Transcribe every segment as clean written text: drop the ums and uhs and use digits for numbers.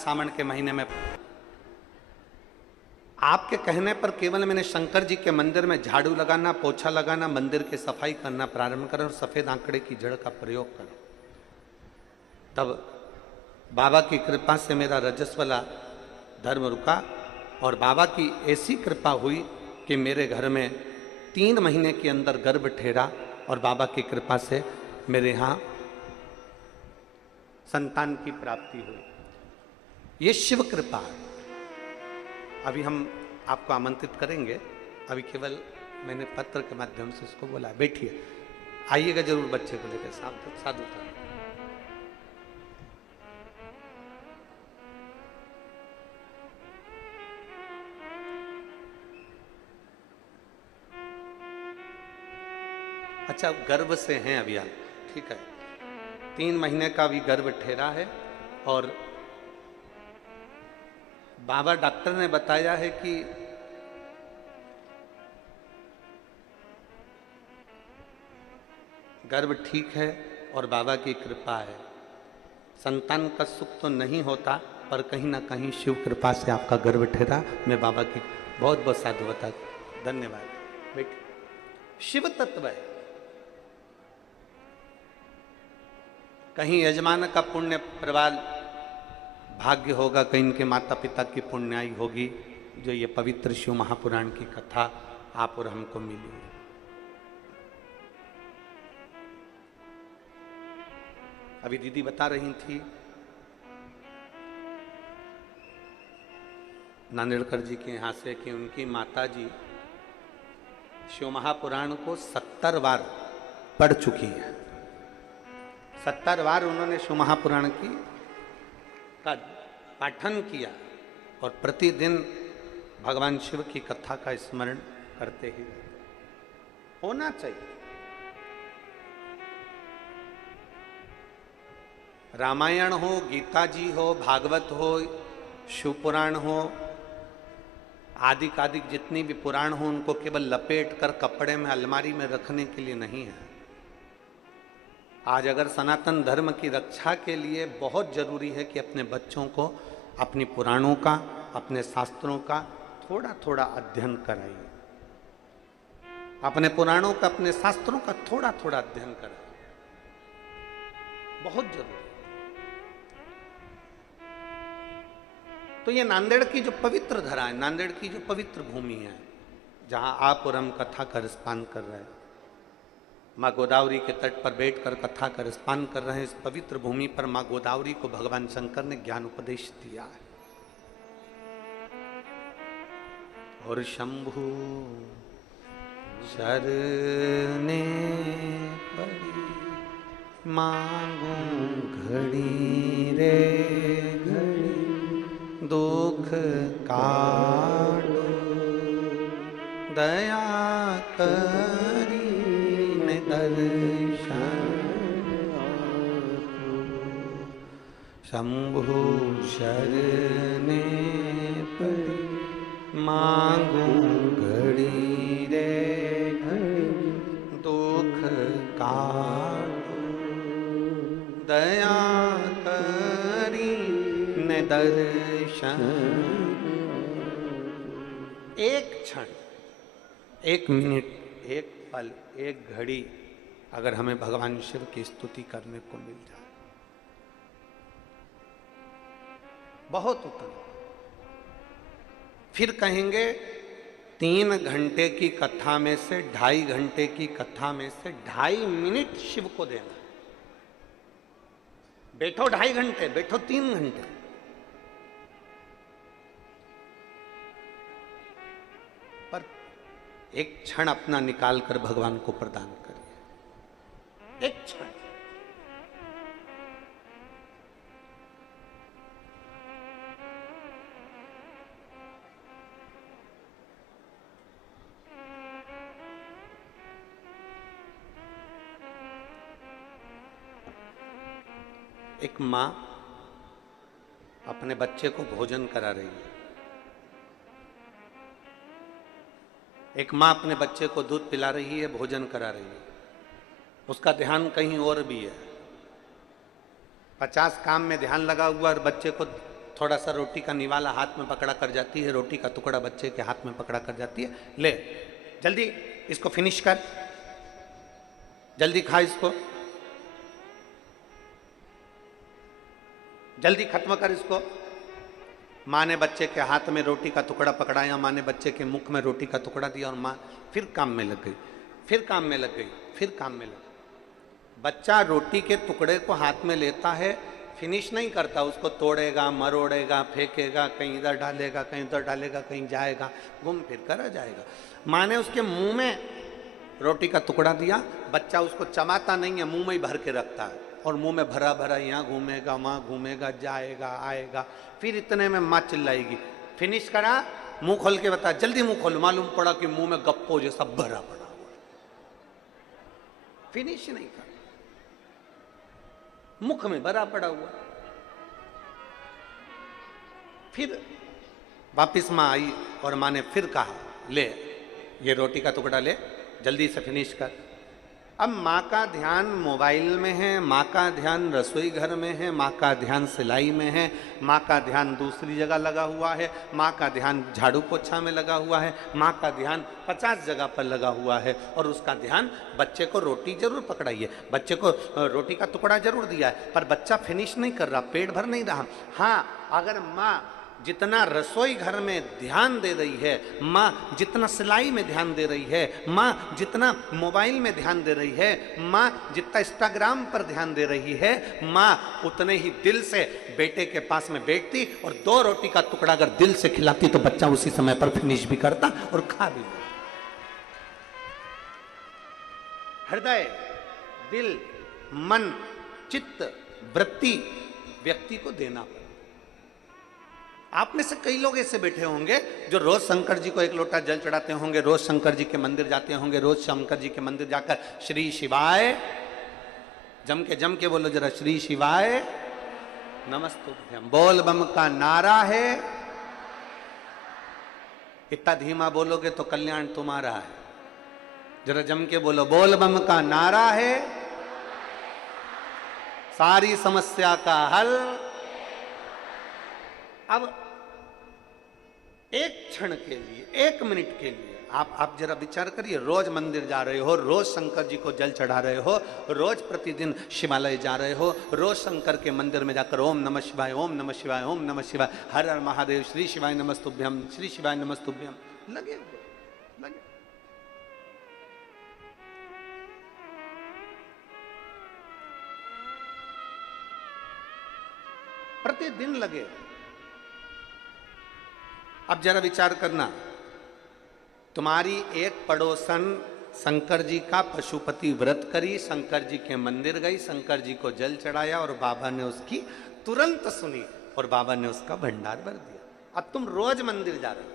सावन के महीने में आपके कहने पर केवल मैंने शंकर जी के मंदिर में झाड़ू लगाना, पोछा लगाना, मंदिर की सफाई करना प्रारंभ करा और सफेद आंकड़े की जड़ का प्रयोग करा। तब बाबा की कृपा से मेरा रजस्वला धर्म रुका और बाबा की ऐसी कृपा हुई कि मेरे घर में 3 महीने के अंदर गर्भ ठहरा और बाबा की कृपा से मेरे यहाँ संतान की प्राप्ति हुई। ये शिव कृपा है। अभी हम आपको आमंत्रित करेंगे। अभी केवल मैंने पत्र के माध्यम से इसको बोला, बैठिए, आइएगा जरूर बच्चे को लेकर साधु था। अच्छा, गर्भ से हैं अभी आप, ठीक है। 3 महीने का भी गर्भ ठहरा है और बाबा डॉक्टर ने बताया है कि गर्भ ठीक है और बाबा की कृपा है। संतान का सुख तो नहीं होता पर कहीं ना कहीं शिव कृपा से आपका गर्भ ठहरा। मैं बाबा की बहुत बहुत साधुवाद, धन्यवाद। बेटे, शिव तत्व है। कहीं यजमान का पुण्य प्रवाल भाग्य होगा, कहीं इनके माता पिता की पुण्याई होगी, जो ये पवित्र शिव महापुराण की कथा आप और हमको मिली। अभी दीदी बता रही थी नांदेड़कर जी के यहाँ से कि उनकी माता जी शिव महापुराण को 70 बार पढ़ चुकी है। 70 बार उन्होंने शिव महापुराण का पाठन किया और प्रतिदिन भगवान शिव की कथा का स्मरण करते ही होना चाहिए। रामायण हो, गीता जी हो, भागवत हो, शिव पुराण हो, आदि जितनी भी पुराण हो, उनको केवल लपेट कर कपड़े में अलमारी में रखने के लिए नहीं है। आज अगर सनातन धर्म की रक्षा के लिए बहुत जरूरी है कि अपने बच्चों को अपनी पुराणों का, अपने शास्त्रों का थोड़ा थोड़ा अध्ययन कराइए। अपने पुराणों का, अपने शास्त्रों का थोड़ा थोड़ा अध्ययन कराइए, बहुत जरूरी। तो ये नांदेड़ की जो पवित्र धरा है, नांदेड़ की जो पवित्र भूमि है, जहां आप और हम कथा का रसपान कर रहे हैं, माँ गोदावरी के तट पर बैठकर कथा का रसपान कर रहे हैं, इस पवित्र भूमि पर माँ गोदावरी को भगवान शंकर ने ज्ञान उपदेश दिया है। और शंभु शरणे पड़ी मांगू घड़ी रे घड़ी, दुख काटो दया करी दर्शन। शंभु शरणे पड़ी मांगू घड़ी रे घड़ी, दुख काटो दया करी न दर्शन। एक क्षण, 1 मिनट, 1 पल, 1 घड़ी अगर हमें भगवान शिव की स्तुति करने को मिल जाए, बहुत उत्तम। फिर कहेंगे 3 घंटे की कथा में से 2.5 घंटे की कथा में से 2.5 मिनट शिव को देना। बैठो 2.5 घंटे, बैठो 3 घंटे, पर एक क्षण अपना निकाल कर भगवान को प्रदान करिए। एक क्षण। एक मां अपने बच्चे को भोजन करा रही है। एक माँ अपने बच्चे को दूध पिला रही है, भोजन करा रही है, उसका ध्यान कहीं और भी है। 50 काम में ध्यान लगा हुआ और बच्चे को थोड़ा सा रोटी का निवाला हाथ में पकड़ा कर जाती है, रोटी का टुकड़ा बच्चे के हाथ में पकड़ा कर जाती है, ले जल्दी इसको फिनिश कर, जल्दी खा इसको, जल्दी खत्म कर इसको। माँ ने बच्चे के हाथ में रोटी का टुकड़ा पकड़ाया, माँ ने बच्चे के मुख में रोटी का टुकड़ा दिया और माँ फिर काम में लग गई, फिर काम में लग गई, फिर काम में लग गई। बच्चा रोटी के टुकड़े को हाथ में लेता है, फिनिश नहीं करता, उसको तोड़ेगा, मरोड़ेगा, फेंकेगा, कहीं इधर डालेगा, कहीं उधर डालेगा, कहीं जाएगा, घूम फिर कर आ जाएगा। माँ ने उसके मुंह में रोटी का टुकड़ा दिया, बच्चा उसको चबाता नहीं है, मुंह में ही भर के रखता है और मुंह में भरा भरा यहाँ घूमेगा, वहाँ घूमेगा, जाएगा, आएगा। फिर इतने में माँ चिल्लाएगी, फिनिश करा, मुंह खोल के बता, जल्दी मुंह खोल। मालूम पड़ा कि मुंह में गप्पो जैसा भरा पड़ा हुआ, फिनिश नहीं कर, मुख में भरा पड़ा हुआ। फिर वापिस माँ आई और माँ ने फिर कहा, ले ये रोटी का टुकड़ा ले, जल्दी से फिनिश कर। अब माँ का ध्यान मोबाइल में है, माँ का ध्यान रसोई घर में है, माँ का ध्यान सिलाई में है, माँ का ध्यान दूसरी जगह लगा हुआ है, माँ का ध्यान झाड़ू पोछा में लगा हुआ है, माँ का ध्यान 50 जगह पर लगा हुआ है और उसका ध्यान बच्चे को रोटी जरूर पकड़ाई है, बच्चे को रोटी का टुकड़ा जरूर दिया है, पर बच्चा फिनिश नहीं कर रहा, पेट भर नहीं रहा। हाँ, अगर माँ जितना रसोई घर में ध्यान दे रही है, माँ जितना सिलाई में ध्यान दे रही है, माँ जितना मोबाइल में ध्यान दे रही है, माँ जितना इंस्टाग्राम पर ध्यान दे रही है, माँ उतने ही दिल से बेटे के पास में बैठती और 2 रोटी का टुकड़ा अगर दिल से खिलाती तो बच्चा उसी समय पर फिनिश भी करता और खा भी लेता। हृदय, दिल, मन, चित्त, वृत्ति व्यक्ति को देना पड़ता। आप में से कई लोग ऐसे बैठे होंगे जो रोज शंकर जी को 1 लोटा जल चढ़ाते होंगे, रोज शंकर जी के मंदिर जाते होंगे, रोज शंकर जी के मंदिर जाकर श्री शिवाय, जम के बोलो जरा, श्री शिवाय नमस्तुभ्यम। बोल बम का नारा है, इतना धीमा बोलोगे तो कल्याण तुम्हारा है। जरा जम के बोलो, बोल बम का नारा है, सारी समस्या का हल। अब 1 क्षण के लिए, 1 मिनट के लिए आप जरा विचार करिए, रोज मंदिर जा रहे हो, रोज शंकर जी को जल चढ़ा रहे हो, रोज प्रतिदिन शिवालय जा रहे हो, रोज शंकर के मंदिर में जाकर ओम नमः शिवाय, ओम नमः शिवाय, ओम नमः शिवाय, हर हर महादेव, श्री शिवाय नमस्तुभ्यम, श्री शिवाय नमस्तुभ्यम लगे लगे। प्रतिदिन लगे। अब जरा विचार करना, तुम्हारी एक पड़ोसन शंकर जी का पशुपति व्रत करी, शंकर जी के मंदिर गई, शंकर जी को जल चढ़ाया और बाबा ने उसकी तुरंत सुनी और बाबा ने उसका भंडार भर दिया। अब तुम रोज मंदिर जा रहे हो,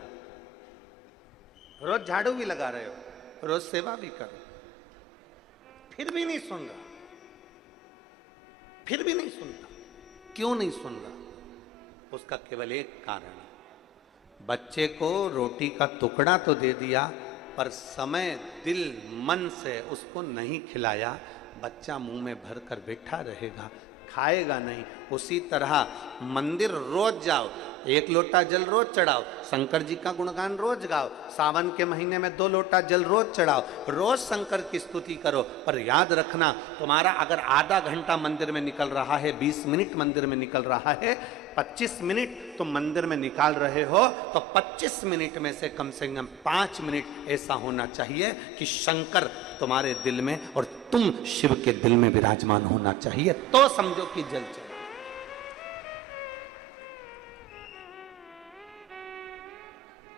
रोज झाड़ू भी लगा रहे हो, रोज सेवा भी करो, फिर भी नहीं सुन रहा, फिर भी नहीं सुनता। क्यों नहीं सुन रहा? उसका केवल एक कारण है, बच्चे को रोटी का टुकड़ा तो दे दिया पर समय, दिल, मन से उसको नहीं खिलाया। बच्चा मुंह में भर कर बैठा रहेगा, खाएगा नहीं। उसी तरह मंदिर रोज जाओ, 1 लोटा जल रोज चढ़ाओ, शंकर जी का गुणगान रोज गाओ, सावन के महीने में 2 लोटा जल रोज चढ़ाओ, रोज शंकर की स्तुति करो। पर याद रखना, तुम्हारा अगर आधा घंटा मंदिर में निकल रहा है, 20 मिनट मंदिर में निकल रहा है, 25 मिनट तुम मंदिर में निकाल रहे हो, तो 25 मिनट में से कम 5 मिनट ऐसा होना चाहिए कि शंकर तुम्हारे दिल में और तुम शिव के दिल में विराजमान होना चाहिए, तो समझो कि जल चढ़ा।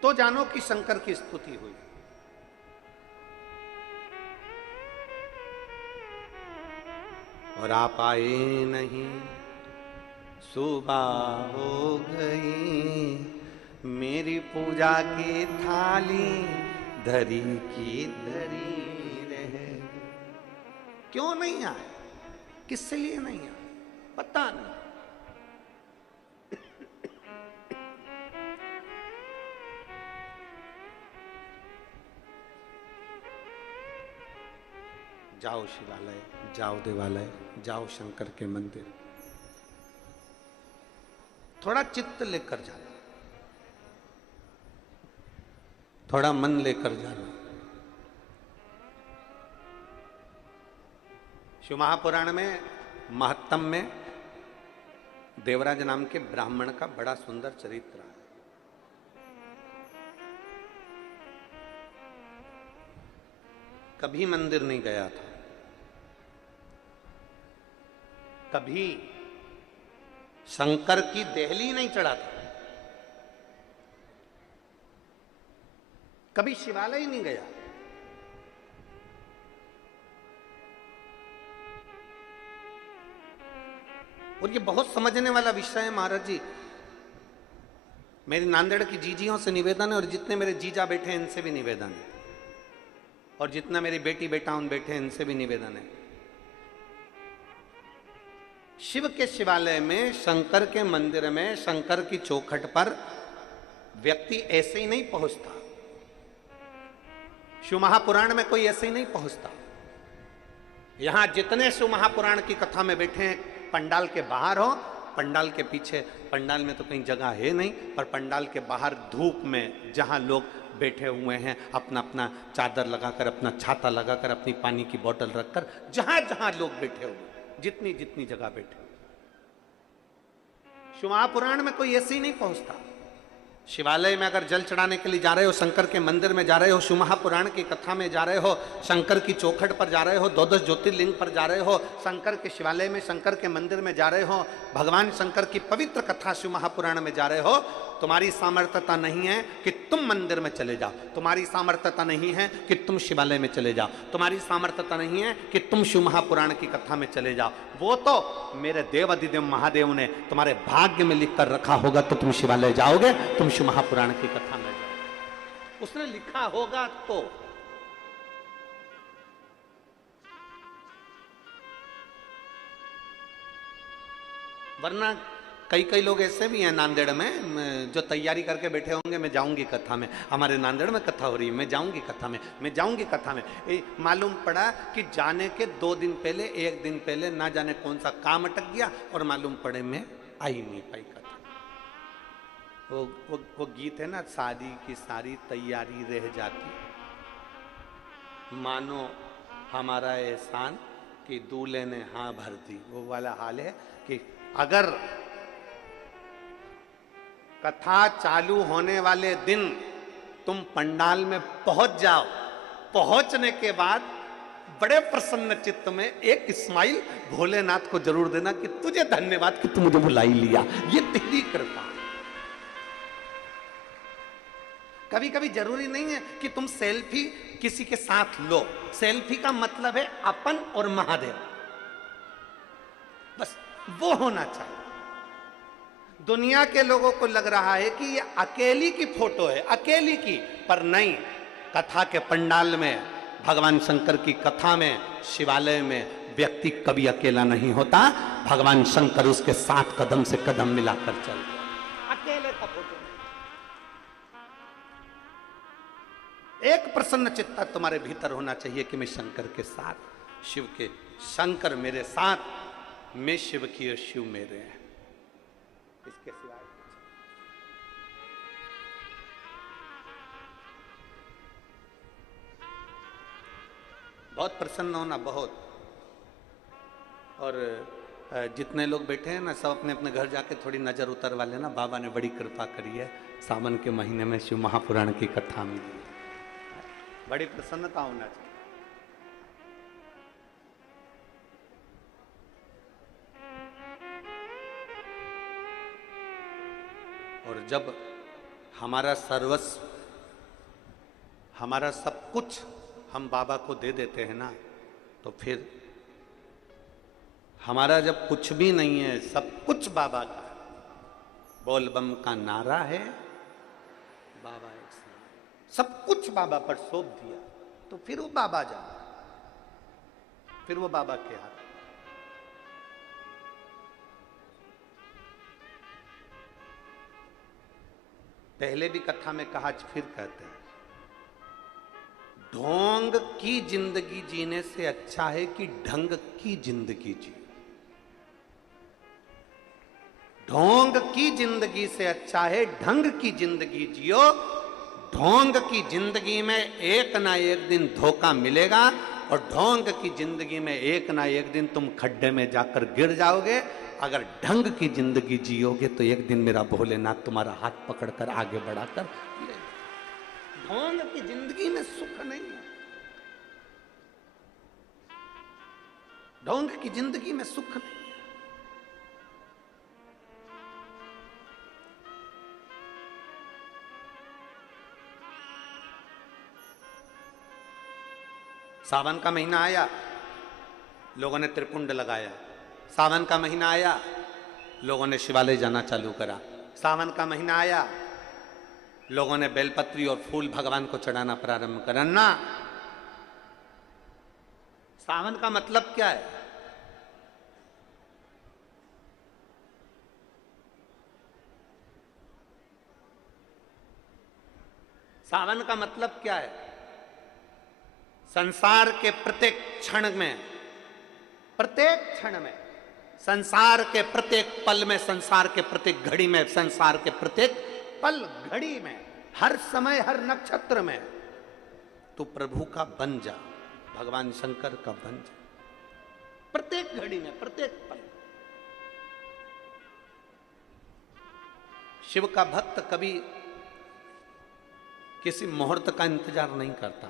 तो जानो कि शंकर की स्तुति हुई। और आप आए नहीं, सुबह हो गई, मेरी पूजा की थाली धरी की धरी रहे। क्यों नहीं आए? किससे लिए नहीं आए? पता नहीं। जाओ शिवालय, जाओ देवालय, जाओ शंकर के मंदिर, थोड़ा चित्त लेकर जाना, थोड़ा मन लेकर जाना। शिव महापुराण में महत्तम में देवराज नाम के ब्राह्मण का बड़ा सुंदर चरित्र है। कभी मंदिर नहीं गया था, कभी शंकर की देहली नहीं चढ़ा था, कभी शिवालय नहीं गया। और ये बहुत समझने वाला विषय है महाराज जी। मेरी नांदेड़ की जीजियों से निवेदन है, और जितने मेरे जीजा बैठे हैं इनसे भी निवेदन है, और जितना मेरी बेटी बेटा उन बैठे हैं इनसे भी निवेदन है। शिव के शिवालय में, शंकर के मंदिर में, शंकर की चौखट पर व्यक्ति ऐसे ही नहीं पहुंचता। शिव महापुराण में कोई ऐसे ही नहीं पहुंचता। यहां जितने शिव महापुराण की कथा में बैठे हैं, पंडाल के बाहर हो, पंडाल के पीछे, पंडाल में तो कहीं जगह है नहीं, पर पंडाल के बाहर धूप में जहां लोग बैठे हुए हैं, अपना अपना चादर लगाकर, अपना छाता लगाकर, अपनी पानी की बोतल रखकर, जहां जहां लोग बैठे हुए, जितनी जितनी जगह बैठे, शिव महापुराण में कोई ऐसे ही नहीं पहुंचता। शिवालय में अगर जल चढ़ाने के लिए जा रहे हो, शंकर के मंदिर में जा रहे हो, शिव महापुराण की कथा में जा रहे हो, शंकर की चौखट पर जा रहे हो, 12 ज्योतिर्लिंग पर जा रहे हो, शंकर के शिवालय में, शंकर के मंदिर में जा रहे हो, भगवान शंकर की पवित्र कथा शिव महापुराण में जा रहे हो, तुम्हारी सामर्थ्यता नहीं है कि तुम मंदिर में चले जाओ, तुम्हारी सामर्थ्यता नहीं है कि तुम शिवालय में चले जाओ, तुम्हारी सामर्थ्यता नहीं है कि तुम शिव महापुराण की कथा में चले जाओ। वो तो मेरे देव अधिदेव महादेव ने तुम्हारे भाग्य में लिख कर रखा होगा, तो तुम शिवालय जाओगे, तुम शिव महापुराण की कथा में जाओगे, उसने लिखा होगा तो। वरना कई कई लोग ऐसे भी हैं नांदेड़ में जो तैयारी करके बैठे होंगे, मैं जाऊंगी कथा में, हमारे नांदेड़ में कथा हो रही है, मैं जाऊंगी कथा में, मैं जाऊंगी कथा में। मालूम पड़ा कि जाने के 2 दिन पहले, 1 दिन पहले ना जाने कौन सा काम अटक गया, और मालूम पड़े मैं आ ही नहीं पाई कथा। वो गीत है ना, शादी की सारी तैयारी रह जाती, मानो हमारा एहसान कि दूल्हे ने हाँ भर दी। वो वाला हाल है कि अगर कथा चालू होने वाले दिन तुम पंडाल में पहुंच जाओ, पहुंचने के बाद बड़े प्रसन्न चित्त में एक स्माइल भोलेनाथ को जरूर देना कि तुझे धन्यवाद कि तू मुझे बुला ही लिया, ये तेरी कृपा। कभी कभी जरूरी नहीं है कि तुम सेल्फी किसी के साथ लो, सेल्फी का मतलब है अपन और महादेव, बस वो होना चाहिए। दुनिया के लोगों को लग रहा है कि ये अकेली की फोटो है, अकेली की, पर नहीं। कथा के पंडाल में, भगवान शंकर की कथा में, शिवालय में व्यक्ति कभी अकेला नहीं होता, भगवान शंकर उसके साथ कदम से कदम मिलाकर चलते, अकेले का फोटो नहीं। एक प्रसन्न चित्ता तुम्हारे भीतर होना चाहिए कि मैं शंकर के साथ, शिव के, शंकर मेरे साथ, मैं शिव की और शिव मेरे हैं, इसके सिवाय बहुत प्रसन्न होना, बहुत। और जितने लोग बैठे हैं ना, सब अपने अपने घर जाके थोड़ी नजर उतरवा लेना, बाबा ने बड़ी कृपा करी है, सावन के महीने में शिव महापुराण की कथा मिली, बड़ी प्रसन्नता होना चाहिए। और जब हमारा सर्वस्व, हमारा सब कुछ हम बाबा को दे देते हैं ना, तो फिर हमारा जब कुछ भी नहीं है, सब कुछ बाबा का, बोल बम का नारा है, बाबा एक साथ, सब कुछ बाबा पर सौंप दिया, तो फिर वो बाबा जाना, फिर वो बाबा के हाथ। पहले भी कथा में कहा, फिर कहते हैं, ढोंग की जिंदगी जीने से अच्छा है कि ढंग की जिंदगी जी। ढोंग की जिंदगी से अच्छा है ढंग की जिंदगी जियो। ढोंग की जिंदगी में एक ना एक दिन धोखा मिलेगा और ढोंग की जिंदगी में एक ना एक दिन तुम खड्डे में जाकर गिर जाओगे। अगर ढंग की जिंदगी जियोगे तो एक दिन मेरा भोलेनाथ तुम्हारा हाथ पकड़कर आगे बढ़ाकर ले। ढोंग की जिंदगी में सुख नहीं है। ढोंग की जिंदगी में सुख नहीं। सावन का महीना आया, लोगों ने त्रिपुंड लगाया। सावन का महीना आया, लोगों ने शिवालय जाना चालू करा। सावन का महीना आया, लोगों ने बेलपत्री और फूल भगवान को चढ़ाना प्रारंभ करा ना। सावन का मतलब क्या है? सावन का मतलब क्या है? संसार के प्रत्येक क्षण में, प्रत्येक क्षण में, संसार के प्रत्येक पल में, संसार के प्रत्येक घड़ी में, संसार के प्रत्येक पल घड़ी में, हर समय, हर नक्षत्र में तू प्रभु का बन जा, भगवान शंकर का बन जा। प्रत्येक घड़ी में, प्रत्येक पल। शिव का भक्त कभी किसी मुहूर्त का इंतजार नहीं करता।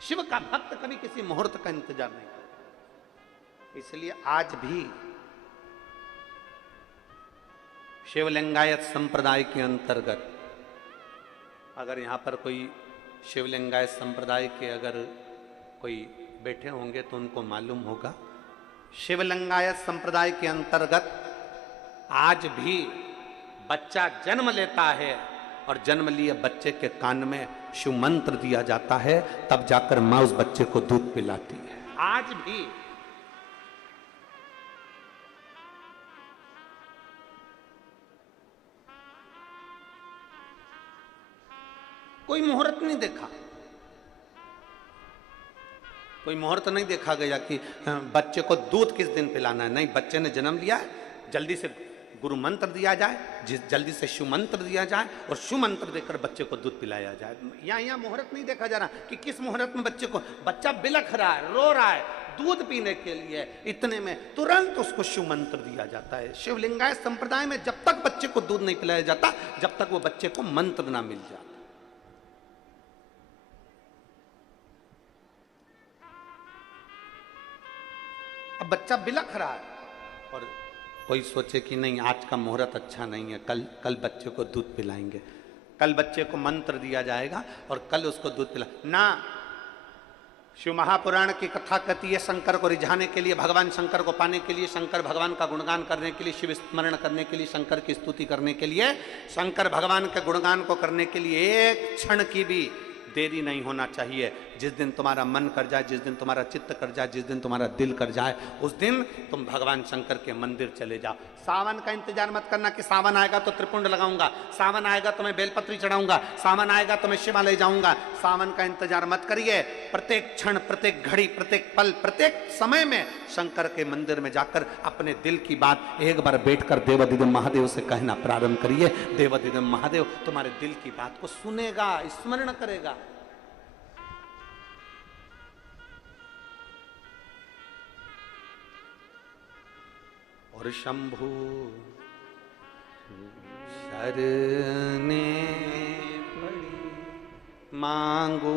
शिव का भक्त कभी किसी मुहूर्त का इंतजार नहीं करता। इसलिए आज भी शिवलिंगायत संप्रदाय के अंतर्गत अगर यहां पर कोई शिवलिंगायत संप्रदाय के अगर कोई बैठे होंगे तो उनको मालूम होगा, शिवलिंगायत संप्रदाय के अंतर्गत आज भी बच्चा जन्म लेता है और जन्म लिए बच्चे के कान में शिव मंत्र दिया जाता है, तब जाकर मां उस बच्चे को दूध पिलाती है। आज भी कोई मुहूर्त नहीं देखा, कोई मुहूर्त नहीं देखा गया कि बच्चे को दूध किस दिन पिलाना है। नहीं, बच्चे ने जन्म लिया है, जल्दी से गुरु मंत्र दिया जाए, जल्दी से शिव मंत्र दिया जाए और शिव मंत्र देकर बच्चे को दूध पिलाया जाए। यहाँ मुहूर्त नहीं देखा जा रहा कि किस मुहूर्त में बच्चे को, बच्चा बिलख रहा है, रो रहा है दूध पीने के लिए, इतने में तुरंत उसको शिव मंत्र दिया जाता है। शिवलिंगायत संप्रदाय में जब तक बच्चे को दूध नहीं पिलाया जाता, जब तक वो बच्चे को मंत्र ना मिल जाता। अब बच्चा बिलख रहा है और कोई सोचे कि नहीं आज का मुहूर्त अच्छा नहीं है, कल बच्चे को दूध पिलाएंगे, कल बच्चे को मंत्र दिया जाएगा और कल उसको दूध पिला ना। शिव महापुराण की कथा कहती है, शंकर को रिझाने के लिए, भगवान शंकर को पाने के लिए, शंकर भगवान का गुणगान करने के लिए, शिव स्मरण करने के लिए, शंकर की स्तुति करने के लिए, शंकर भगवान के गुणगान को करने के लिए एक क्षण की भी देरी नहीं होना चाहिए। जिस दिन तुम्हारा मन कर जाए, जिस दिन तुम्हारा चित्त कर जाए, जिस दिन तुम्हारा दिल कर जाए, उस दिन तुम भगवान शंकर के मंदिर चले जाओ। सावन का इंतजार मत करना कि सावन आएगा तो त्रिपुंड लगाऊंगा, सावन आएगा तो मैं बेलपत्री चढ़ाऊंगा, सावन आएगा तो मैं शिवालय जाऊंगा। सावन का इंतजार मत करिए। प्रत्येक क्षण, प्रत्येक घड़ी, प्रत्येक पल, प्रत्येक समय में शंकर के मंदिर में जाकर अपने दिल की बात एक बार बैठकर देवाधिदेव महादेव से कहना प्रारंभ करिए। देवाधिदेव महादेव तुम्हारे दिल की बात को सुनेगा, स्मरण करेगा। और शंभु शरने पड़ी मांगू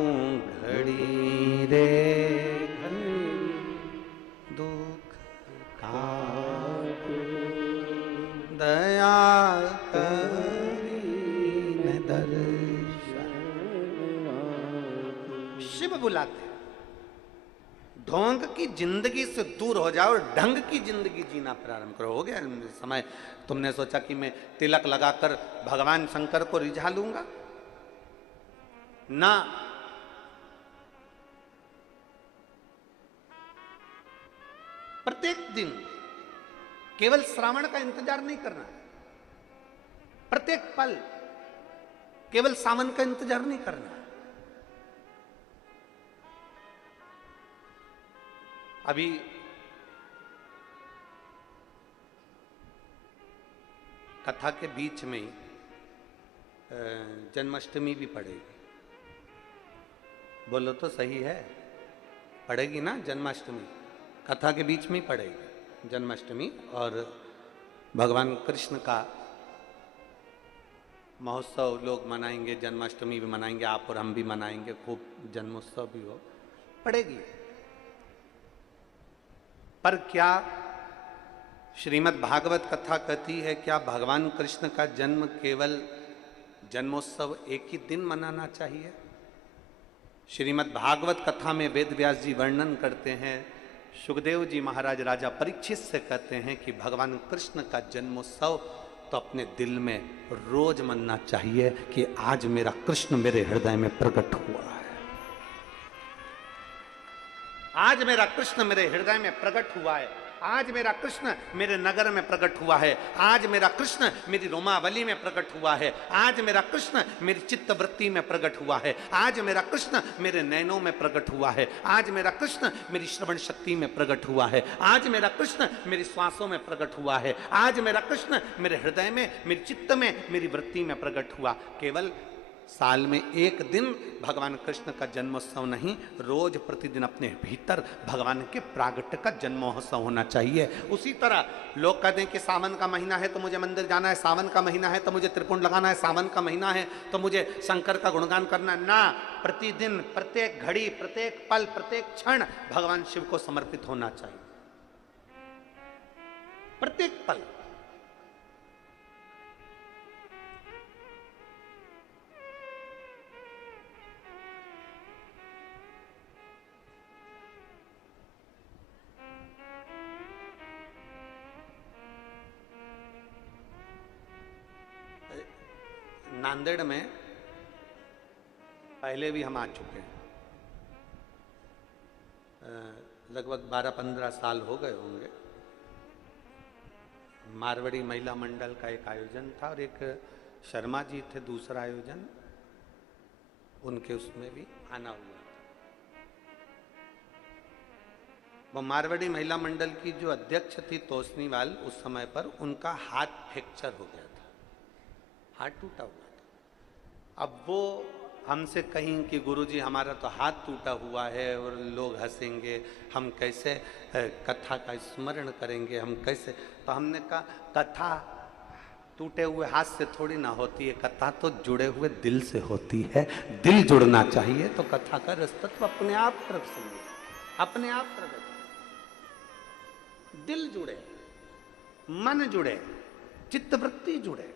घड़ी रे घड़ी, दुख काटू दया करी न दर्शन। शिव बुलाते, ढोंग की जिंदगी से दूर हो जाओ और ढंग की जिंदगी जीना प्रारंभ करो। हो गया समय। तुमने सोचा कि मैं तिलक लगाकर भगवान शंकर को रिझा लूंगा ना। प्रत्येक दिन केवल श्रावण का इंतजार नहीं करना, प्रत्येक पल केवल सावन का इंतजार नहीं करना। अभी कथा के बीच में ही जन्माष्टमी भी पड़ेगी। बोलो तो सही है, पड़ेगी ना जन्माष्टमी, कथा के बीच में ही पड़ेगी जन्माष्टमी। और भगवान कृष्ण का महोत्सव लोग मनाएंगे, जन्माष्टमी भी मनाएंगे, आप और हम भी मनाएंगे, खूब जन्मोत्सव भी हो, पड़ेगी। पर क्या श्रीमद् भागवत कथा कहती है क्या भगवान कृष्ण का जन्म केवल जन्मोत्सव एक ही दिन मनाना चाहिए? श्रीमद् भागवत कथा में वेद व्यास जी वर्णन करते हैं, सुखदेव जी महाराज राजा परीक्षित से कहते हैं कि भगवान कृष्ण का जन्मोत्सव तो अपने दिल में रोज मनना चाहिए कि आज मेरा कृष्ण मेरे हृदय में प्रकट हुआ है, आज मेरा कृष्ण मेरे हृदय में प्रकट हुआ है, आज मेरा कृष्ण मेरे नगर में प्रकट हुआ है, आज मेरा कृष्ण मेरी रोमावली में प्रकट हुआ है, आज मेरा कृष्ण मेरी चित्तवृत्ति में प्रकट हुआ है, आज मेरा कृष्ण मेरे नैनों में प्रकट हुआ है, आज मेरा कृष्ण मेरी श्रवण शक्ति में प्रकट हुआ है, आज मेरा कृष्ण मेरी श्वासों में प्रकट हुआ है, आज मेरा कृष्ण मेरे हृदय में, मेरे चित्त में, मेरी वृत्ति में प्रकट हुआ। केवल साल में एक दिन भगवान कृष्ण का जन्मोत्सव नहीं, रोज प्रतिदिन अपने भीतर भगवान के प्रागट्य का जन्मोत्सव होना चाहिए। उसी तरह लोग कहते हैं कि सावन का महीना है तो मुझे मंदिर जाना है, सावन का महीना है तो मुझे त्रिपुंड लगाना है, सावन का महीना है तो मुझे शंकर का गुणगान करना है। ना, प्रतिदिन, प्रत्येक घड़ी, प्रत्येक पल, प्रत्येक क्षण भगवान शिव को समर्पित होना चाहिए, प्रत्येक पल। नांदेड़ में पहले भी हम आ चुके हैं, लगभग 12-15 साल हो गए होंगे। मारवाड़ी महिला मंडल का एक आयोजन था और एक शर्मा जी थे दूसरा आयोजन, उनके उसमें भी आना हुआ था। वो मारवाड़ी महिला मंडल की जो अध्यक्ष थी तोसनीवाल, उस समय पर उनका हाथ फ्रैक्चर हो गया था, हाथ टूटा हुआ था। अब वो हमसे कहीं कि गुरुजी हमारा तो हाथ टूटा हुआ है और लोग हंसेंगे, हम कैसे कथा का स्मरण करेंगे, हम कैसे। तो हमने कहा कथा टूटे हुए हाथ से थोड़ी ना होती है, कथा तो जुड़े हुए दिल से होती है, दिल जुड़ना चाहिए तो कथा का रसतत्व अपने आप प्रकट, अपने आप प्रकट। दिल जुड़े, मन जुड़े, चित्तवृत्ति जुड़े,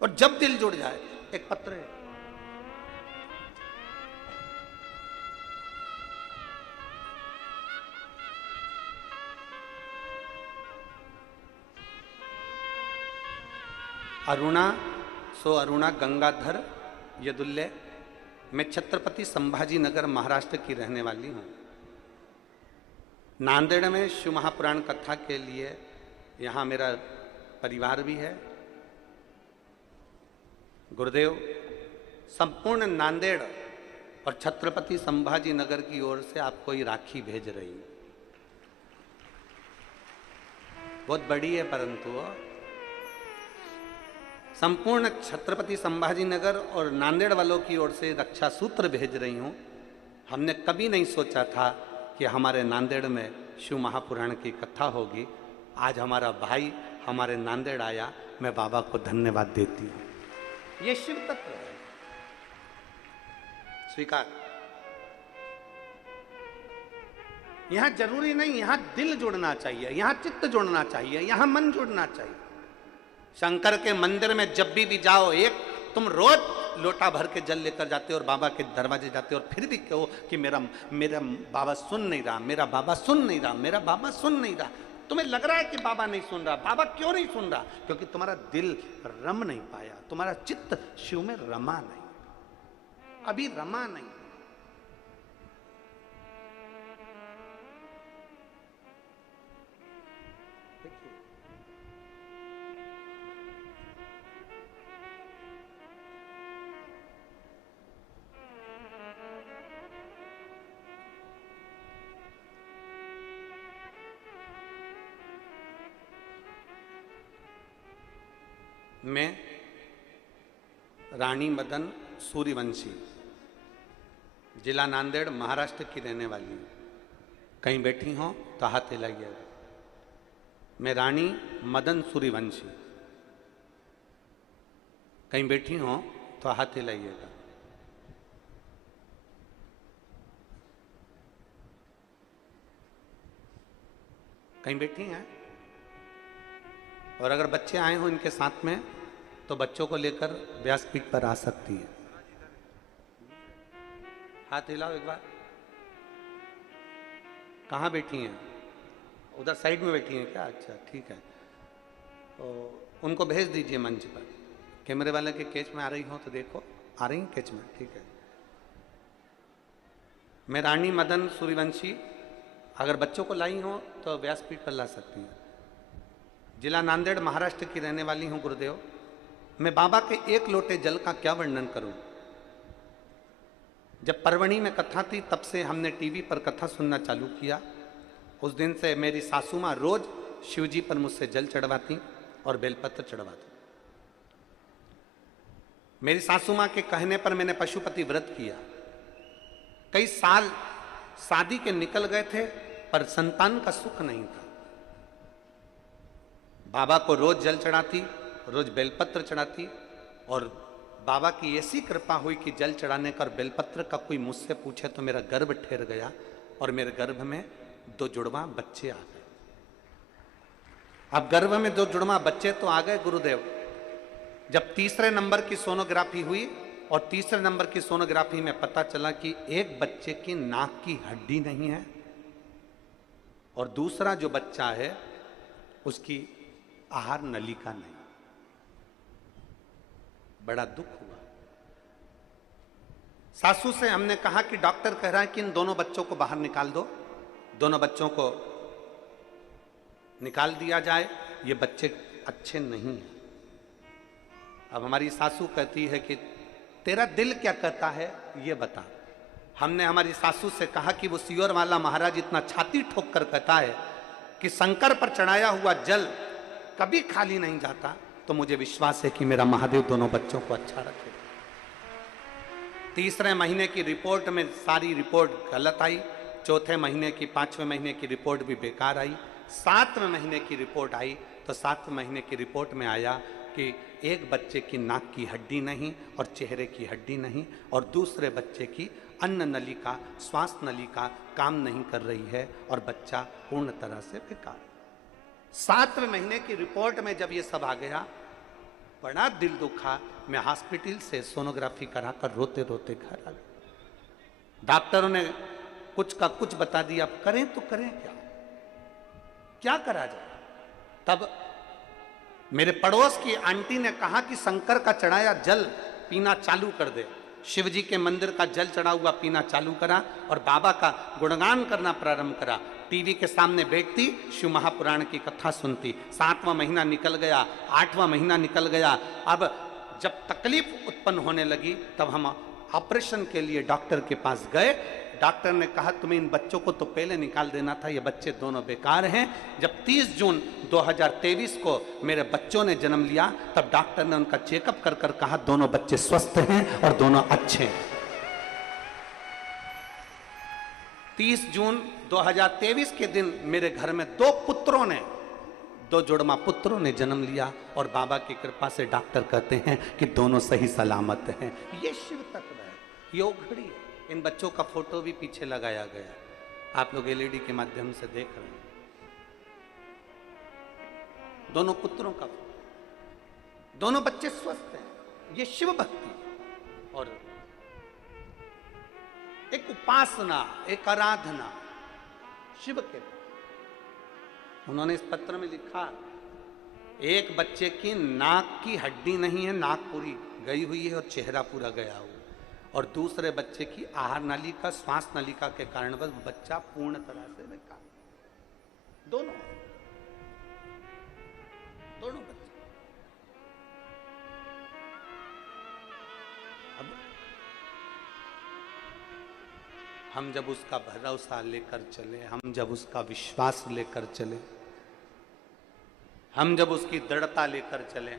और जब दिल जुड़ जाए, एक पत्र है, अरुणा सो अरुणा गंगाधर यदुल्य, मैं छत्रपति संभाजी नगर महाराष्ट्र की रहने वाली हूँ। नांदेड़ में शिव महापुराण कथा के लिए यहाँ मेरा परिवार भी है। गुरुदेव संपूर्ण नांदेड़ और छत्रपति संभाजी नगर की ओर से आपको ये राखी भेज रही हूँ, बहुत बड़ी है, परंतु संपूर्ण छत्रपति संभाजी नगर और नांदेड़ वालों की ओर से रक्षा सूत्र भेज रही हूँ। हमने कभी नहीं सोचा था कि हमारे नांदेड़ में शिव महापुराण की कथा होगी। आज हमारा भाई हमारे नांदेड़ आया, मैं बाबा को धन्यवाद देती हूँ। ये शिव तत्व है, स्वीकार। यहां जरूरी नहीं, यहां दिल जुड़ना चाहिए, यहां चित्त जुड़ना चाहिए, यहां मन जुड़ना चाहिए। शंकर के मंदिर में जब भी जाओ, एक तुम रोज लोटा भर के जल लेकर जाते हो और बाबा के दरवाजे जाते हो और फिर भी कहो कि मेरा मेरा बाबा सुन नहीं रहा, मेरा बाबा सुन नहीं रहा, मेरा बाबा सुन नहीं रहा। तुम्हें लग रहा है कि बाबा नहीं सुन रहा। बाबा क्यों नहीं सुन रहा? क्योंकि तुम्हारा दिल रम नहीं पाया, तुम्हारा चित्त शिव में रमा नहीं, अभी रमा नहीं। मैं रानी मदन सूर्यवंशी, जिला नांदेड़, महाराष्ट्र की रहने वाली हूँ। कहीं बैठी हो तो हाथ हिलाइएगा। मैं रानी मदन सूर्यवंशी, कहीं बैठी हो तो हाथ हिलाइएगा। कहीं बैठी हैं? और अगर बच्चे आए हो इनके साथ में तो बच्चों को लेकर व्यासपीठ पर आ सकती है। हाथ हिलाओ एक बार। कहाँ बैठी हैं? उधर साइड में बैठी हैं क्या? अच्छा ठीक है, तो उनको भेज दीजिए मंच पर। कैमरे वाले के कैच में आ रही हो तो देखो, आ रही हैं कैच में? ठीक है। मैं रानी मदन सूर्यवंशी, अगर बच्चों को लाई हो तो व्यासपीठ पर ला सकती हैं। जिला नांदेड़, महाराष्ट्र की रहने वाली हूँ गुरुदेव। मैं बाबा के एक लोटे जल का क्या वर्णन करूं। जब परवणी में कथा थी तब से हमने टीवी पर कथा सुनना चालू किया। उस दिन से मेरी सासू माँ रोज शिवजी पर मुझसे जल चढ़वाती और बेलपत्र चढ़वाती। मेरी सासू माँ के कहने पर मैंने पशुपति व्रत किया। कई साल शादी के निकल गए थे पर संतान का सुख नहीं था। बाबा को रोज जल चढ़ाती, रोज बेलपत्र चढ़ाती, और बाबा की ऐसी कृपा हुई कि जल चढ़ाने का और बेलपत्र का कोई मुझसे पूछे तो मेरा गर्भ ठहर गया और मेरे गर्भ में 2 जुड़वा बच्चे आ गए। अब गर्भ में 2 जुड़वा बच्चे तो आ गए गुरुदेव। जब तीसरे नंबर की सोनोग्राफी हुई और तीसरे नंबर की सोनोग्राफी में पता चला कि एक बच्चे की नाक की हड्डी नहीं है और दूसरा जो बच्चा है उसकी आहार नलिका नहीं। बड़ा दुख हुआ। सासू से हमने कहा कि डॉक्टर कह रहा है कि इन दोनों बच्चों को बाहर निकाल दो। दोनों बच्चों को निकाल दिया जाए, ये बच्चे अच्छे नहीं हैं। अब हमारी सासू कहती है कि तेरा दिल क्या कहता है ये बता। हमने हमारी सासू से कहा कि वो सियोर वाला महाराज इतना छाती ठोक कर कहता है कि शंकर पर चढ़ाया हुआ जल कभी खाली नहीं जाता, तो मुझे विश्वास है कि मेरा महादेव दोनों बच्चों को अच्छा रखेगा। तीसरे महीने की रिपोर्ट में सारी रिपोर्ट गलत आई, चौथे महीने की, 5वें महीने की रिपोर्ट भी बेकार आई, 7वें महीने की रिपोर्ट आई तो 7वें महीने की रिपोर्ट में आया कि एक बच्चे की नाक की हड्डी नहीं और चेहरे की हड्डी नहीं और दूसरे बच्चे की अन्न नलिका, श्वास नलिका काम नहीं कर रही है और बच्चा पूर्ण तरह से बेकार। 7वें महीने की रिपोर्ट में जब ये सब आ गया, बड़ा दिल दुखा। मैं हॉस्पिटल से सोनोग्राफी कराकर रोते रोते घर आ गया। डॉक्टरों ने कुछ का कुछ बता दिया। अब करें तो करें क्या, क्या करा जाए। तब मेरे पड़ोस की आंटी ने कहा कि शंकर का चढ़ाया जल पीना चालू कर दे। शिव जी के मंदिर का जल चढ़ा हुआ पीना चालू करा और बाबा का गुणगान करना प्रारंभ करा। टीवी के सामने बैठती, शिव महापुराण की कथा सुनती। 7वां महीना निकल गया, 8वां महीना निकल गया। अब जब तकलीफ उत्पन्न होने लगी तब हम ऑपरेशन के लिए डॉक्टर के पास गए। डॉक्टर ने कहा तुम्हें इन बच्चों को तो पहले निकाल देना था, ये बच्चे दोनों बेकार हैं। जब 30 जून 2023 को मेरे बच्चों ने जन्म लिया तब डॉक्टर ने उनका चेकअप कर कर कहा दोनों बच्चे स्वस्थ हैं और दोनों अच्छे हैं। 30 जून 2023 के दिन मेरे घर में 2 पुत्रों ने, 2 जुड़वा पुत्रों ने जन्म लिया और बाबा की कृपा से डॉक्टर कहते हैं कि दोनों सही सलामत हैं। ये शिव तत्व है, ये उघड़ी है। इन बच्चों का फोटो भी पीछे लगाया गया, आप लोग एलईडी के माध्यम से देख रहे हैं। दोनों पुत्रों का फोटो, दोनों बच्चे स्वस्थ हैं। ये शिव भक्ति और एक उपासना, एक आराधना शिव के। उन्होंने इस पत्र में लिखा एक बच्चे की नाक की हड्डी नहीं है, नाक पूरी गई हुई है और चेहरा पूरा गया हुआ, और दूसरे बच्चे की आहार नलिका, श्वास नलिका के कारण बस बच्चा पूर्ण तरह से बेकार। दोनों बच्चे। अब हम जब उसका भरोसा लेकर चले, हम जब उसका विश्वास लेकर चले, हम जब उसकी दृढ़ता लेकर चले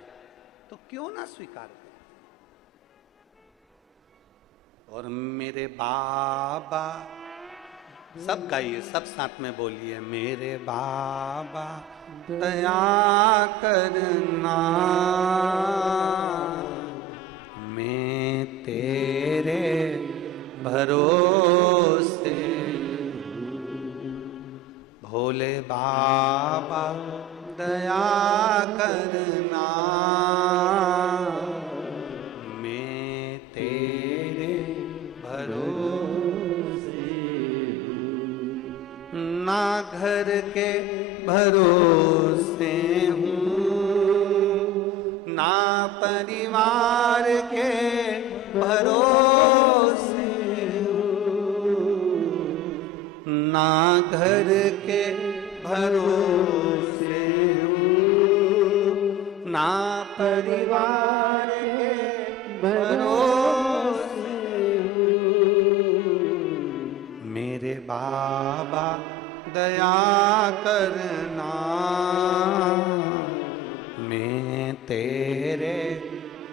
तो क्यों ना स्वीकार करें। और मेरे बाबा, सब गाइए, सब साथ में बोलिए, मेरे बाबा दया करना, मैं तेरे भरोसे, भोले बाबा दया करना, मैं तेरे भरोसे, ना घर के भरोसे हूँ, ना परिवार के भरोसे हूँ, ना घर के भरोसे हूँ, ना परिवार के भरोसे हूँ, मेरे बाबा दया करना, मैं तेरे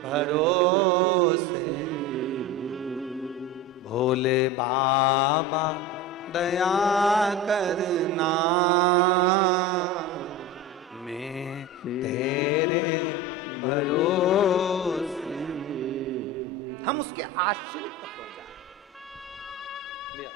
भरोसे, भोले बाबा दया करना, मैं तेरे भरोसे। हम उसके आश्रित हो जाए। लिया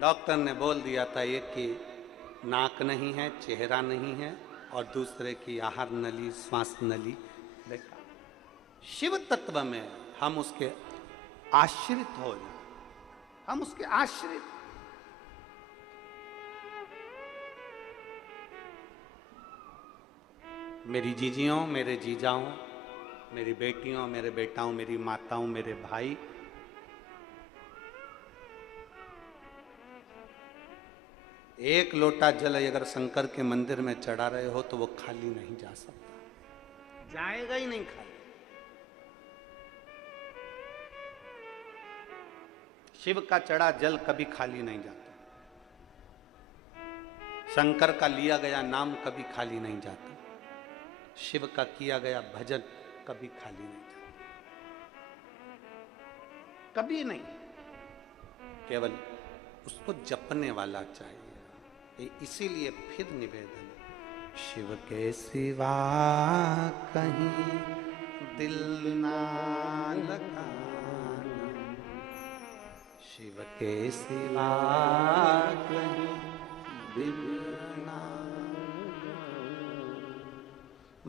डॉक्टर ने बोल दिया था, एक की नाक नहीं है, चेहरा नहीं है, और दूसरे की आहार नली, श्वास नली। देखा, शिव तत्व में हम उसके आश्रित हो जाए, हम उसके आश्रित। मेरी जीजियों, मेरे जीजाओं, मेरी बेटियों, मेरे बेटाओं, मेरी माताओं, मेरे भाई, एक लोटा जल अगर शंकर के मंदिर में चढ़ा रहे हो तो वो खाली नहीं जा सकता, जाएगा ही नहीं खाली। शिव का चढ़ा जल कभी खाली नहीं जाता, शंकर का लिया गया नाम कभी खाली नहीं जाता, शिव का किया गया भजन कभी खाली नहीं जाता, कभी नहीं। केवल उसको जपने वाला चाहिए। इसीलिए फिर निवेदन, शिव के सिवा कहीं दिल ना लगाना, शिव के सिवा कहीं दिल ना,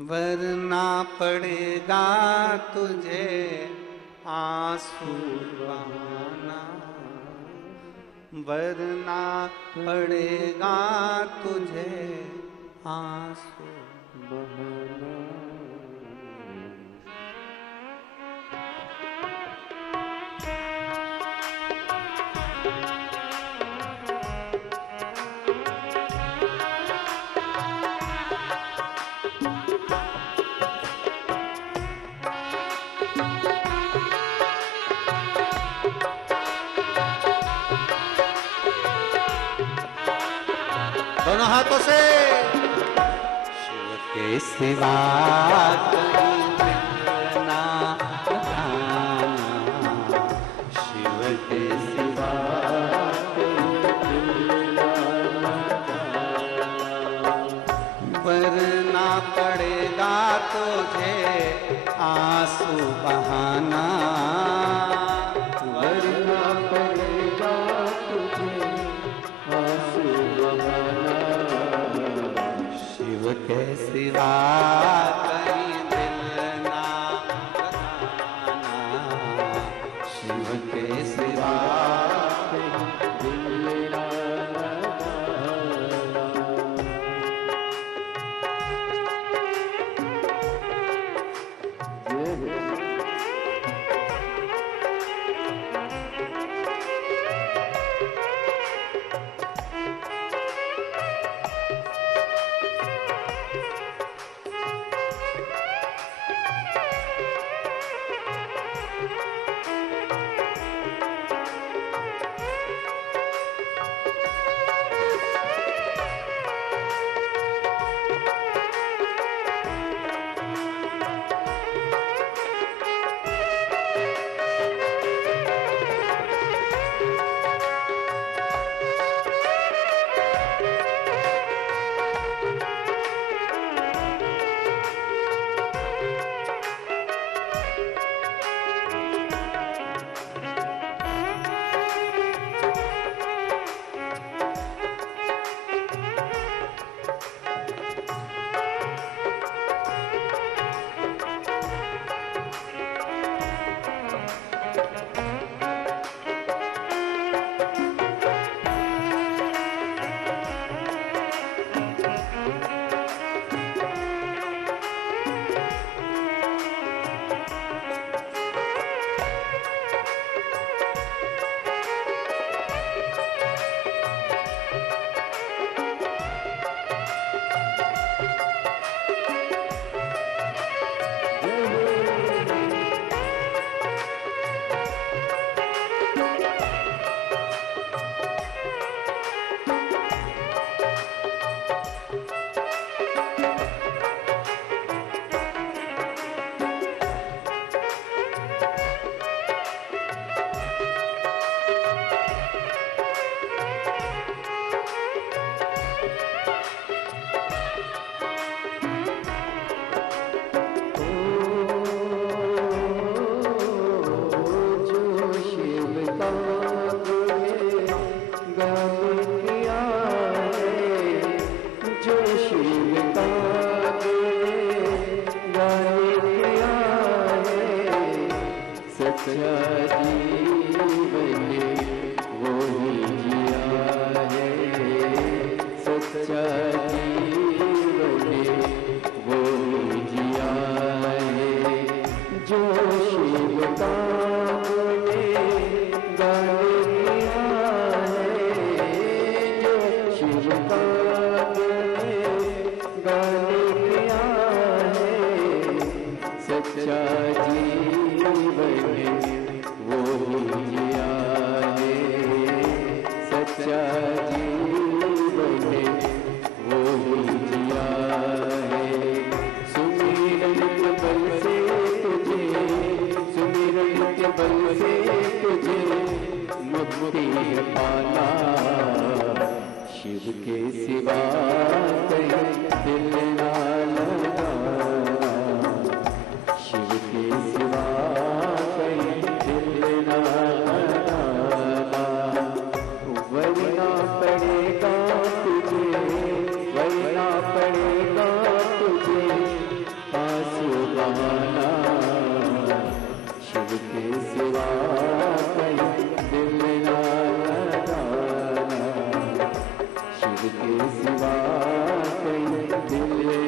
वरना पड़ेगा तुझे आंसू बहाना, वरना पड़ेगा तुझे आंसू बहाना। दोनों हाथों से, शिव के सिवा कहीं दिल ना लगाना, शिव के सिवा कहीं दिल ना लगाना, वरना पड़ेगा तुझे आंसू बहाना, वरना पड़ेगा तुझे आंसू बहाना, शिव के सिवा कहीं दिल ना लगाना, शिव के सिवा कहीं दिल ना सिवा कोई दिल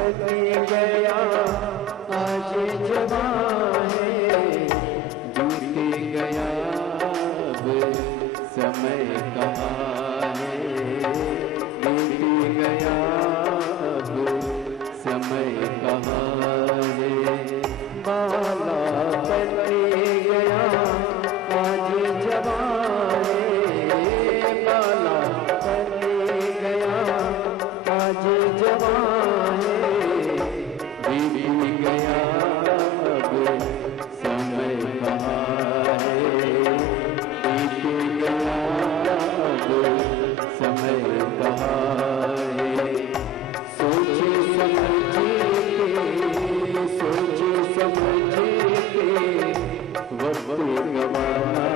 बन गया आज जवान है, बीत गया अब समय कहाँ है, बीत गया अब समय कहाँ है। बाला बन गया आज जवान है, बाला बन गया आज जवान है, बीत गया अब समय कहाँ है, बीत गया अब समय कहाँ है। सोचे समझे के, सोचे समझे के वक्त गवाना,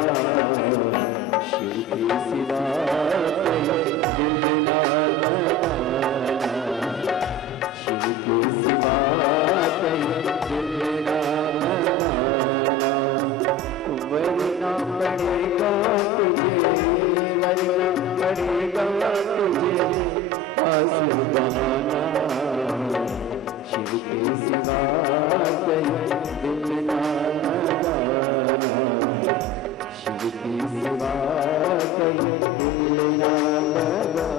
शिव के सिवा दिल ना लगाना, शिव के सिवा दिल ना लगाना। वरना पड़ेगा तुझे, वरना पड़ेगा तुझे आंसू बहाना, शिव के सिवा दिल ना लगाना, शिव के सिवा दिल ना लगाना।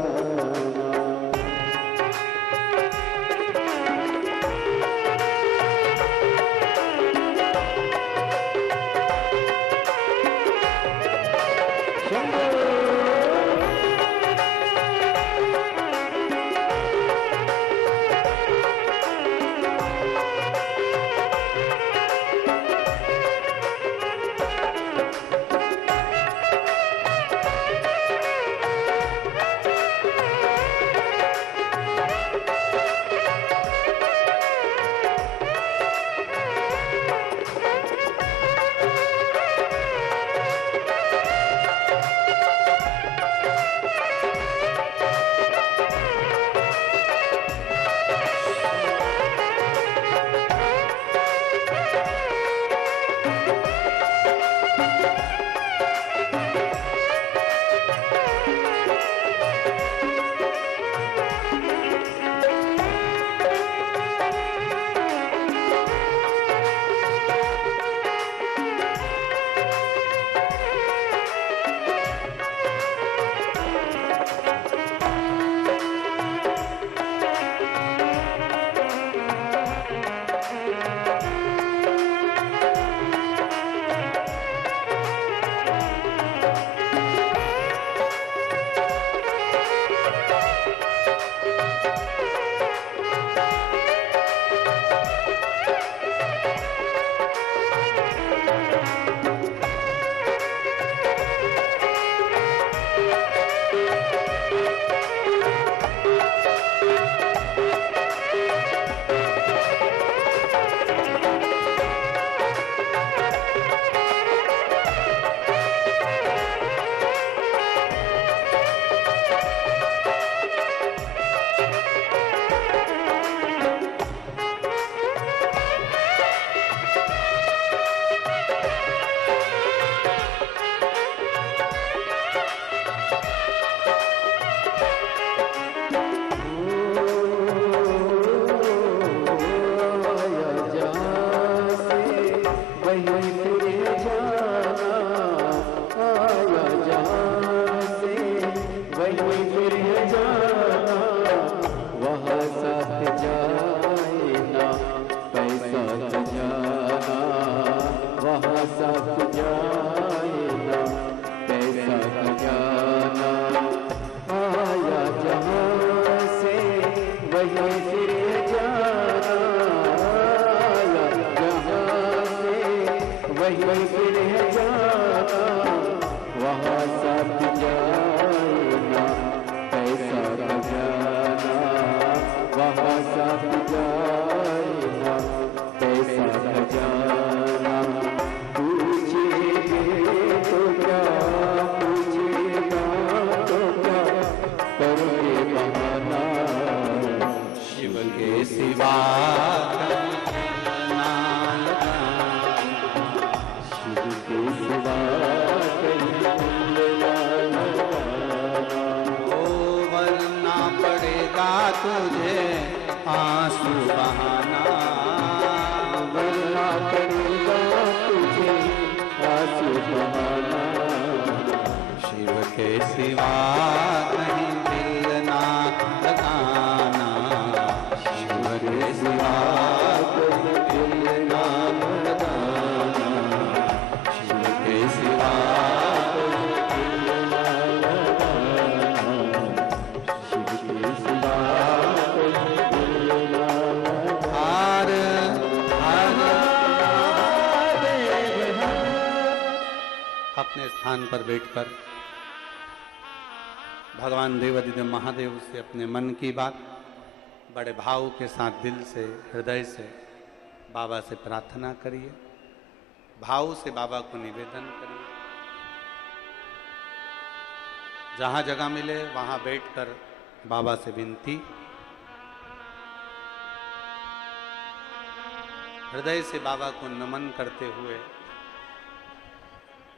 आंसू बहाना, वरना पड़ेगा तुझे आंसू बहाना। शिव के सिवा कहीं दिल ना लगाना, शिव के सिवा कहीं दिल ना लगाना, शिव के सिवा कहीं दिल ना लगाना, शिव के सिवा कहीं दिल ना लगाना। हार हार अपने स्थान पर बैठकर भगवान देवादिदेव महादेव से अपने मन की बात बड़े भाव के साथ दिल से हृदय से बाबा से प्रार्थना करिए, भाव से बाबा को निवेदन करिए। जहां जगह मिले वहां बैठकर बाबा से विनती, हृदय से बाबा को नमन करते हुए,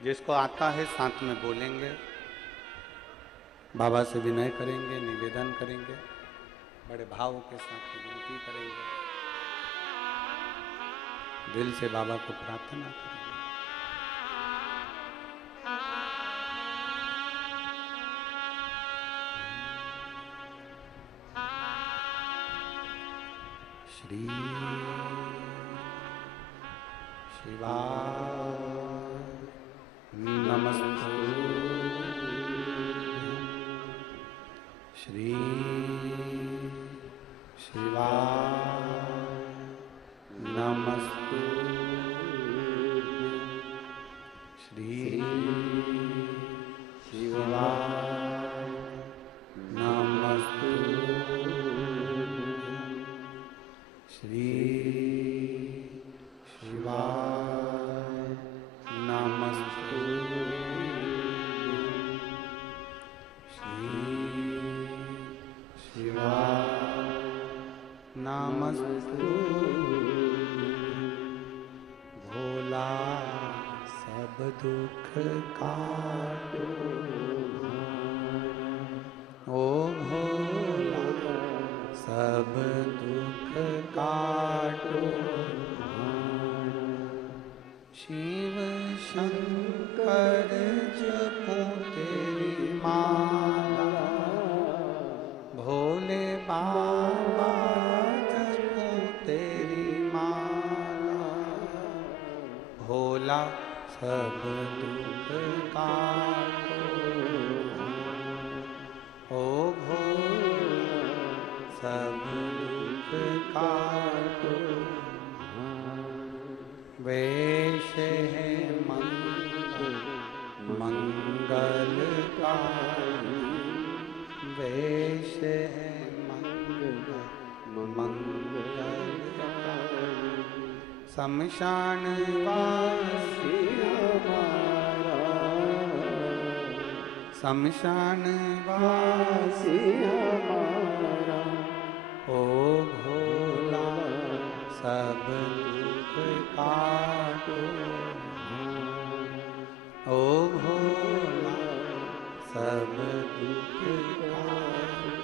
जिसको आता है साथ में बोलेंगे, बाबा से विनय करेंगे, निवेदन करेंगे, बड़े भाव के साथ विनती करेंगे, दिल से बाबा को प्रार्थना करेंगे। श्री शिवाय नमस्तुभ्यं, श्री शिवाय नमस्तुभ्यं, श्री शिवाय नमस्तुभ्यं, श्री शिवाय नमस्तुभ्यं, श्री शिवाय नमस्तुभ्यं। भोला सब दुख काटो, ओ भोला सब दुख काटो, शिव शंकर जपो तेरी माला, भोले बाबा जपो तेरी माला, भोला सब दुख काटो, ओ भोला सब दुख काटो। वेश है मंगलकारी, वेश है मंगलकारी, शमशान वासी हमारा, शमशान वासी हमारा, ओ भोला सब दुख काटो, ओ भोला सब दुख काटो।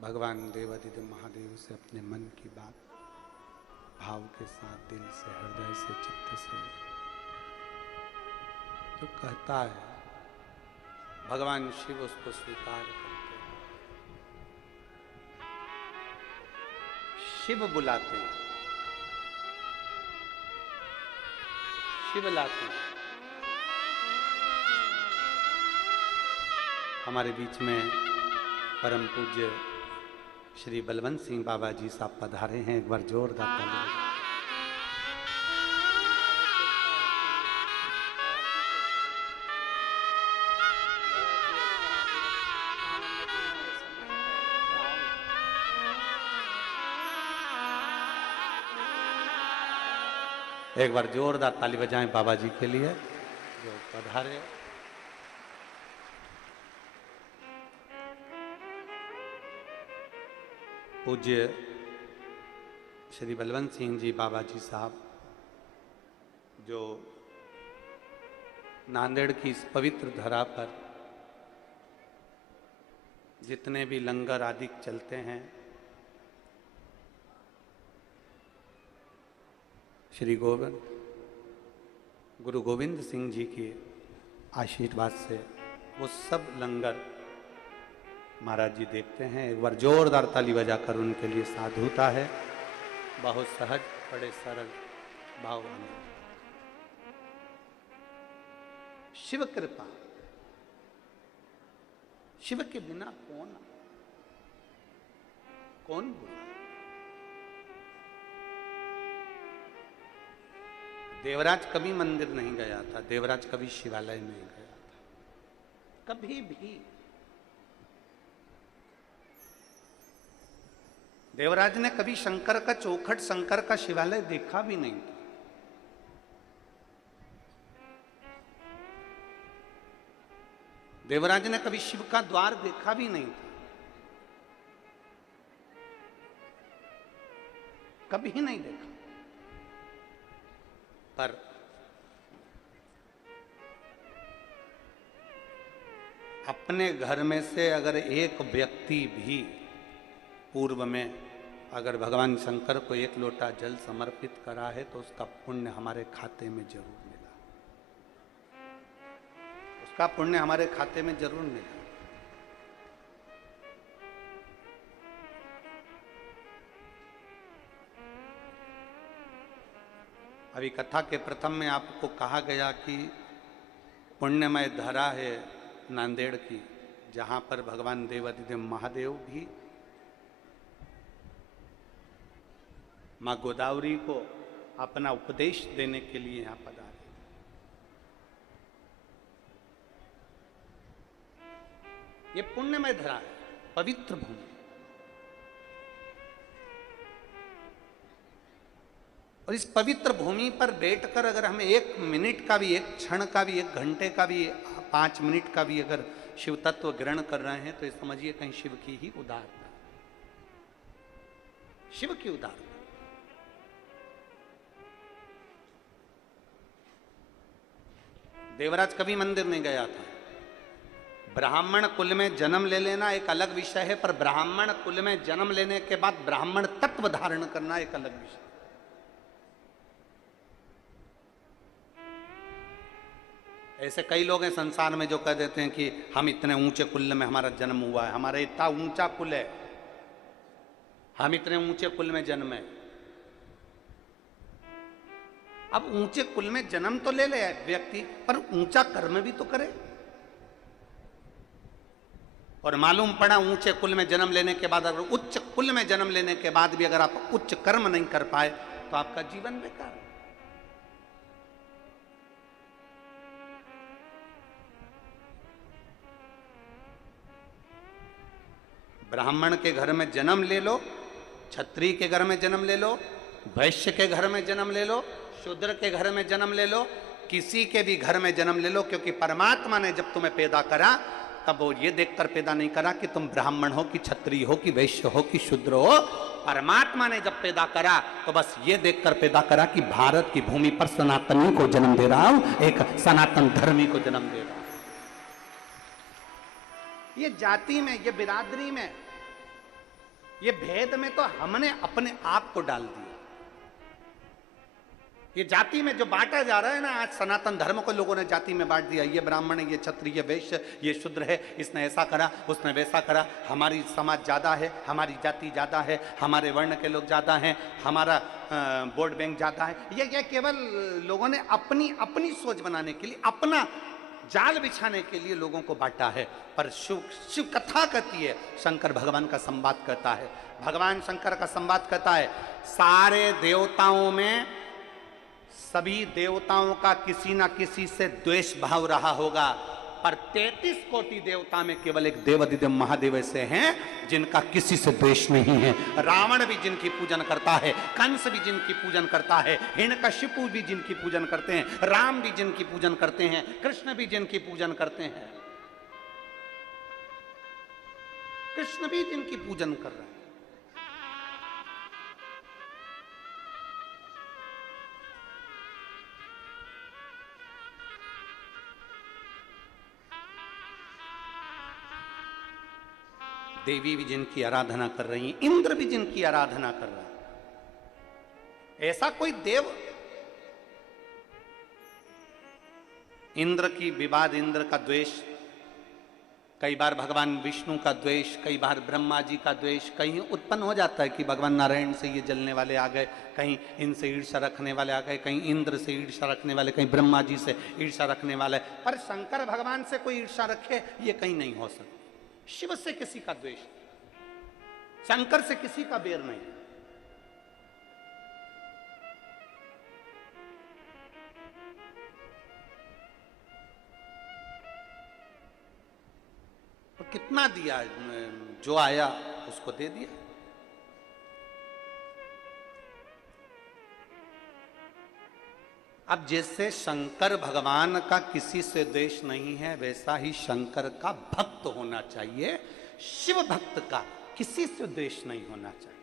भगवान देवादिदेव महादेव से अपने मन की बात भाव के साथ, दिल से, हृदय से, चित्त से जो कहता है, भगवान शिव उसको स्वीकार करते हैं। शिव बुलाते हैं, शिव लाते हैं। हमारे बीच में परम पूज्य श्री बलवंत सिंह बाबा जी साहब पधारे हैं, एक बार जोरदार ताली बजाएं। एक बार जोरदार ताली बजाएं बाबा जी के लिए जो पधारे। पूज्य श्री बलवंत सिंह जी बाबा जी साहब जो नांदेड़ की इस पवित्र धरा पर जितने भी लंगर आदि चलते हैं, श्री गुरु गोविंद सिंह जी के आशीर्वाद से वो सब लंगर महाराज जी देखते हैं। एक बार जोरदार ताली बजाकर उनके लिए साधुता है। बहुत सहज, बड़े सरल भाव। शिव कृपा, शिव के बिना कौन बोला। देवराज कभी मंदिर नहीं गया था, देवराज कभी शिवालय नहीं गया था, कभी भी। देवराज ने कभी शंकर का चौखट, शंकर का शिवालय देखा भी नहीं था। देवराज ने कभी शिव का द्वार देखा भी नहीं था, कभी नहीं देखा। पर अपने घर में से अगर एक व्यक्ति भी पूर्व में अगर भगवान शंकर को एक लोटा जल समर्पित करा है तो उसका पुण्य हमारे खाते में जरूर मिला, उसका पुण्य हमारे खाते में जरूर मिला। अभी कथा के प्रथम में आपको कहा गया कि पुण्यमय धरा है नांदेड़ की, जहां पर भगवान देवाधिदेव महादेव भी मां गोदावरी को अपना उपदेश देने के लिए यहां पधारे। ये पुण्यमय धरा है, पवित्र भूमि। और इस पवित्र भूमि पर बैठकर अगर हमें एक मिनट का भी, एक क्षण का भी, एक घंटे का भी, 5 मिनट का भी अगर शिव तत्व ग्रहण कर रहे हैं तो ये समझिए कहीं शिव की ही उदारता, शिव की उदारता। देवराज कभी मंदिर नहीं गया था। ब्राह्मण कुल में जन्म ले लेना एक अलग विषय है, पर ब्राह्मण कुल में जन्म लेने के बाद ब्राह्मण तत्व धारण करना एक अलग विषय। ऐसे कई लोग हैं संसार में जो कह देते हैं कि हम इतने ऊंचे कुल में हमारा जन्म हुआ है, हमारा इतना ऊंचा कुल है, हम इतने ऊंचे कुल में जन्मे। अब ऊंचे कुल में जन्म तो ले ले व्यक्ति, पर ऊंचा कर्म भी तो करे। और मालूम पड़ा ऊंचे कुल में जन्म लेने के बाद, अगर उच्च कुल में जन्म लेने के बाद भी अगर आप उच्च कर्म नहीं कर पाए तो आपका जीवन बेकार है। ब्राह्मण के घर में जन्म ले लो, क्षत्रिय के घर में जन्म ले लो, वैश्य के घर में जन्म ले लो, शूद्र के घर में जन्म ले लो, किसी के भी घर में जन्म ले लो, क्योंकि परमात्मा ने जब तुम्हें पैदा करा तब वो ये देखकर पैदा नहीं करा कि तुम ब्राह्मण हो कि क्षत्रिय हो कि वैश्य हो कि शूद्र हो। परमात्मा ने जब पैदा करा तो बस ये देखकर पैदा करा कि भारत की भूमि पर सनातनी को जन्म दे रहा हूं, एक सनातन धर्मी को जन्म दे रहा हूं। ये जाति में, ये बिरादरी में, ये भेद में तो हमने अपने आप को डाल दिया। ये जाति में जो बांटा जा रहा है ना, आज सनातन धर्म को लोगों ने जाति में बांट दिया। ये ब्राह्मण है, ये क्षत्रिय, ये वैश्य, ये शूद्र है, इसने ऐसा करा, उसने वैसा करा, हमारी समाज ज्यादा है, हमारी जाति ज्यादा है, हमारे वर्ण के लोग ज्यादा हैं, हमारा वोट बैंक ज्यादा है। ये केवल लोगों ने अपनी अपनी सोच बनाने के लिए, अपना जाल बिछाने के लिए लोगों को बांटा है। पर शिव कथा कहती है, शंकर भगवान का संवाद कहता है, भगवान शंकर का संवाद कहता है, सारे देवताओं में सभी देवताओं का किसी ना किसी से द्वेष भाव रहा होगा, पर 33 कोटि देवता में केवल एक देवाधिदेव महादेव ऐसे हैं जिनका किसी से द्वेष नहीं है। रावण भी जिनकी पूजन करता है, कंस भी जिनकी पूजन करता है, हिरण्यकशिपु भी जिनकी पूजन करते हैं, राम भी जिनकी पूजन करते हैं, कृष्ण भी जिनकी पूजन करते हैं, कृष्ण भी जिनकी पूजन कर रहे हैं। देवी भी जिनकी आराधना कर रही हैं, इंद्र भी जिनकी आराधना कर रहा है। ऐसा कोई देव, इंद्र की विवाद, इंद्र का द्वेष, कई बार भगवान विष्णु का द्वेष, कई बार ब्रह्मा जी का द्वेष, कहीं उत्पन्न हो जाता है कि भगवान नारायण से ये जलने वाले आ गए, कहीं इनसे ईर्ष्या रखने वाले आ गए, कहीं इंद्र से ईर्ष्या रखने वाले, कहीं ब्रह्मा जी से ईर्ष्या रखने वाले। पर शंकर भगवान से कोई ईर्ष्या रखे ये कहीं नहीं हो सकता। शिव से किसी का द्वेष, शंकर से किसी का बैर नहीं। तो कितना दिया, जो आया उसको दे दिया। अब जैसे शंकर भगवान का किसी से द्वेष नहीं है, वैसा ही शंकर का भक्त होना चाहिए। शिव भक्त का किसी से द्वेष नहीं होना चाहिए।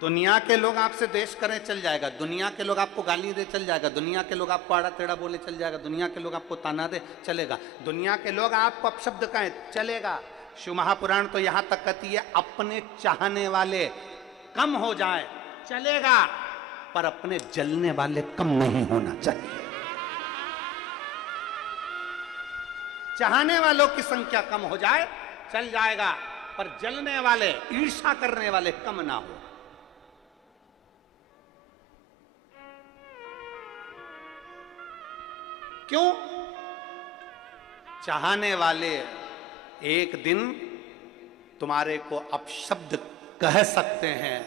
दुनिया के लोग आपसे द्वेष करें चल जाएगा, दुनिया के लोग आपको गाली दे चल जाएगा, दुनिया के लोग आपको आड़ा टेढ़ा बोले चल जाएगा, दुनिया के लोग आपको ताना दे चलेगा, दुनिया के लोग आपको अपशब्द कहें चलेगा। शिव महापुराण तो यहां तक कहती है अपने चाहने वाले कम हो जाए चलेगा, पर अपने जलने वाले कम नहीं होना चाहिए। चाहने वालों की संख्या कम हो जाए चल जाएगा, पर जलने वाले, ईर्ष्या करने वाले कम ना हो। क्यों? चाहने वाले एक दिन तुम्हारे को अपशब्द कह सकते हैं,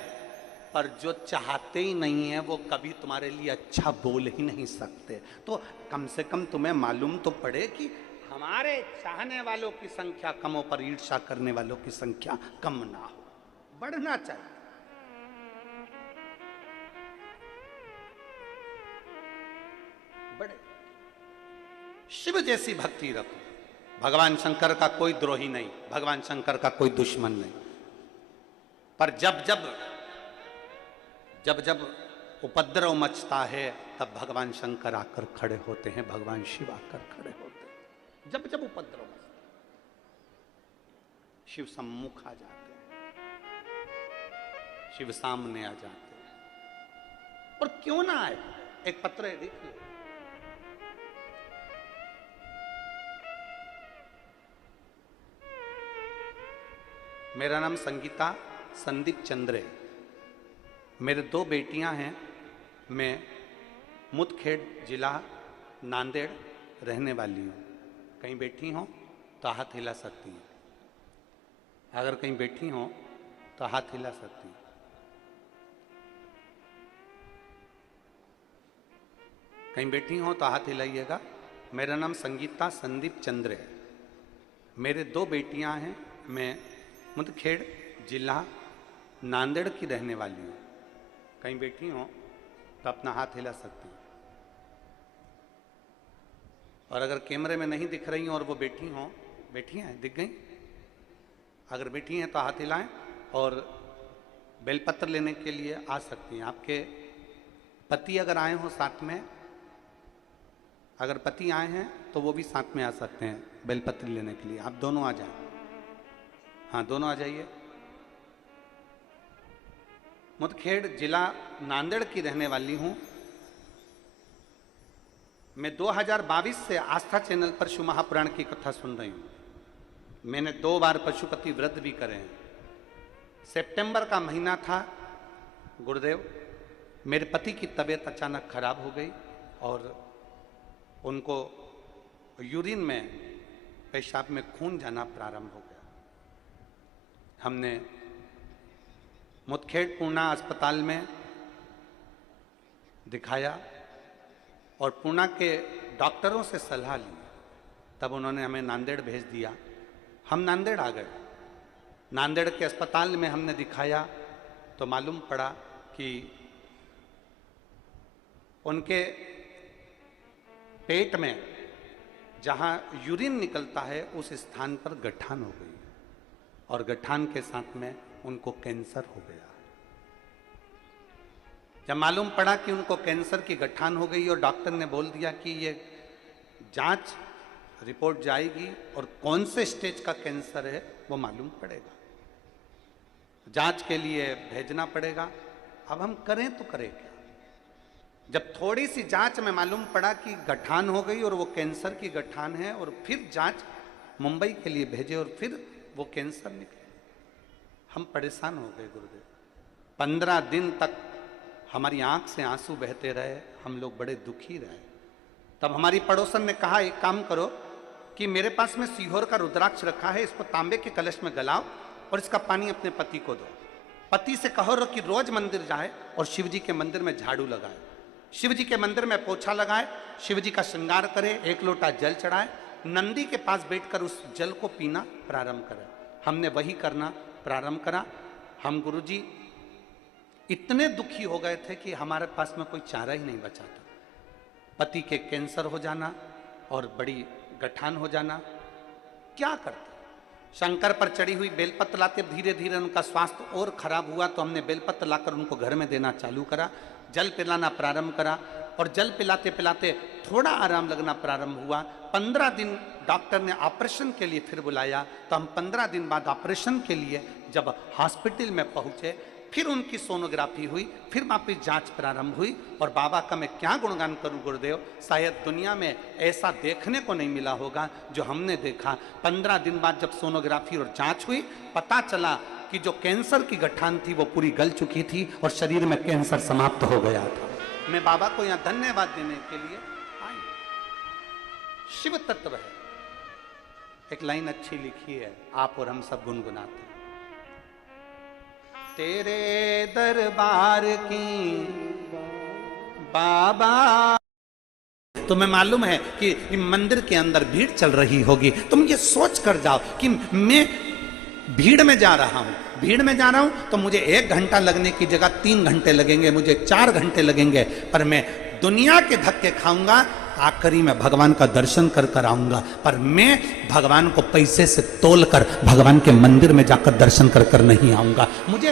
पर जो चाहते ही नहीं है वो कभी तुम्हारे लिए अच्छा बोल ही नहीं सकते। तो कम से कम तुम्हें मालूम तो पड़े कि हमारे चाहने वालों की संख्या कम हो, पर ईर्ष्या करने वालों की संख्या कम ना हो, बढ़ना चाहिए। बड़े शिव जैसी भक्ति रखो। भगवान शंकर का कोई द्रोही नहीं, भगवान शंकर का कोई दुश्मन नहीं, पर जब जब उपद्रव मचता है तब भगवान शंकर आकर खड़े होते हैं, भगवान शिव आकर खड़े होते हैं। जब जब उपद्रव मचता शिव सम्मुख आ जाते हैं, शिव सामने आ जाते हैं। और क्यों ना आए? एक पत्र है, देखिए। मेरा नाम संगीता संदीप चंद्र है, मेरे 2 बेटियां हैं, मैं मुदखेड़ जिला नांदेड़ रहने वाली हूँ। कहीं बैठी हो तो हाथ हिला सकती हैं, अगर कहीं बैठी हो तो हाथ हिला सकती हैं। कहीं बैठी हो तो हाथ हिलाइएगा। मेरा नाम संगीता संदीप चंद्र है, मेरे 2 बेटियां हैं, मैं मुदखेड़ जिला नांदेड़ की रहने वाली हूँ। कहीं बैठी हो तो अपना हाथ हिला सकती हैं। और अगर कैमरे में नहीं दिख रही हो और वो बैठी हो, बैठी हैं, दिख गई? अगर बैठी हैं तो हाथ हिलाएं, और बेलपत्र लेने के लिए आ सकती हैं। आपके पति अगर आए हो साथ में, अगर पति आए हैं तो वो भी साथ में आ सकते हैं बेलपत्र लेने के लिए। आप दोनों आ जाएं। हाँ, दोनों आ जाइए। मुदखेड़ जिला नांदेड़ की रहने वाली हूँ। मैं 2022 से आस्था चैनल पर शिव महापुराण की कथा सुन रही हूँ। मैंने 2 बार पशुपति व्रत भी करे हैं। सितंबर का महीना था, गुरुदेव, मेरे पति की तबीयत अचानक खराब हो गई और उनको यूरिन में, पेशाब में खून जाना प्रारंभ हो गया। हमने मुदखेड़ पूर्णा अस्पताल में दिखाया और पूर्णा के डॉक्टरों से सलाह ली, तब उन्होंने हमें नांदेड़ भेज दिया। हम नांदेड़ आ गए। नांदेड़ के अस्पताल में हमने दिखाया तो मालूम पड़ा कि उनके पेट में जहाँ यूरिन निकलता है उस स्थान पर गठान हो गई, और गठान के साथ में उनको कैंसर हो गया। जब मालूम पड़ा कि उनको कैंसर की गठान हो गई और डॉक्टर ने बोल दिया कि ये जांच रिपोर्ट जाएगी और कौन से स्टेज का कैंसर है वो मालूम पड़ेगा। जांच के लिए भेजना पड़ेगा। अब हम करें तो करें क्या? जब थोड़ी सी जांच में मालूम पड़ा कि गठान हो गई और वो कैंसर की गठान है, और फिर जांच मुंबई के लिए भेजे और फिर वो कैंसर निकले, हम परेशान हो गए गुरुदेव। 15 दिन तक हमारी आंख से आंसू बहते रहे, हम लोग बड़े दुखी रहे। तब हमारी पड़ोसन ने कहा, एक काम करो कि मेरे पास में सीहोर का रुद्राक्ष रखा है, इसको तांबे के कलश में गलाओ और इसका पानी अपने पति को दो। पति से कहो कि रोज मंदिर जाए और शिव जी के मंदिर में झाड़ू लगाए, शिव जी के मंदिर में पोछा लगाए, शिव जी का श्रृंगार करे, 1 लोटा जल चढ़ाए, नंदी के पास बैठकर उस जल को पीना प्रारंभ करे। हमने वही करना प्रारंभ करा। हम गुरुजी इतने दुखी हो गए थे कि हमारे पास में कोई चारा ही नहीं बचा था। पति के कैंसर हो जाना और बड़ी गठान हो जाना, क्या करते? शंकर पर चढ़ी हुई बेलपत्र लाते, धीरे धीरे उनका स्वास्थ्य और खराब हुआ तो हमने बेलपत्र लाकर उनको घर में देना चालू करा, जल पिलाना प्रारंभ करा, और जल पिलाते पिलाते थोड़ा आराम लगना प्रारंभ हुआ। 15 दिन डॉक्टर ने ऑपरेशन के लिए फिर बुलाया, तो हम 15 दिन बाद ऑपरेशन के लिए जब हॉस्पिटल में पहुंचे, फिर उनकी सोनोग्राफी हुई, फिर वापिस जांच प्रारंभ हुई। और बाबा का मैं क्या गुणगान करूं गुरुदेव, शायद दुनिया में ऐसा देखने को नहीं मिला होगा जो हमने देखा। 15 दिन बाद जब सोनोग्राफी और जांच हुई, पता चला कि जो कैंसर की गठान थी वो पूरी गल चुकी थी और शरीर में कैंसर समाप्त हो गया था। मैं बाबा को यहाँ धन्यवाद देने के लिए आई। शिव तत्व है। एक लाइन अच्छी लिखी है, आप और हम सब गुनगुनाते हैं। तेरे दरबार की बाबा, तुम्हें मालूम है कि मंदिर के अंदर भीड़ चल रही होगी। तुम ये सोच कर जाओ कि मैं भीड़ में जा रहा हूं, भीड़ में जा रहा हूं तो मुझे 1 घंटा लगने की जगह 3 घंटे लगेंगे, मुझे 4 घंटे लगेंगे, पर मैं दुनिया के धक्के खाऊंगा, आखिरी में भगवान का दर्शन कर कर आऊंगा। पर मैं भगवान को पैसे से तोल कर भगवान के मंदिर में जाकर दर्शन कर कर नहीं आऊंगा। मुझे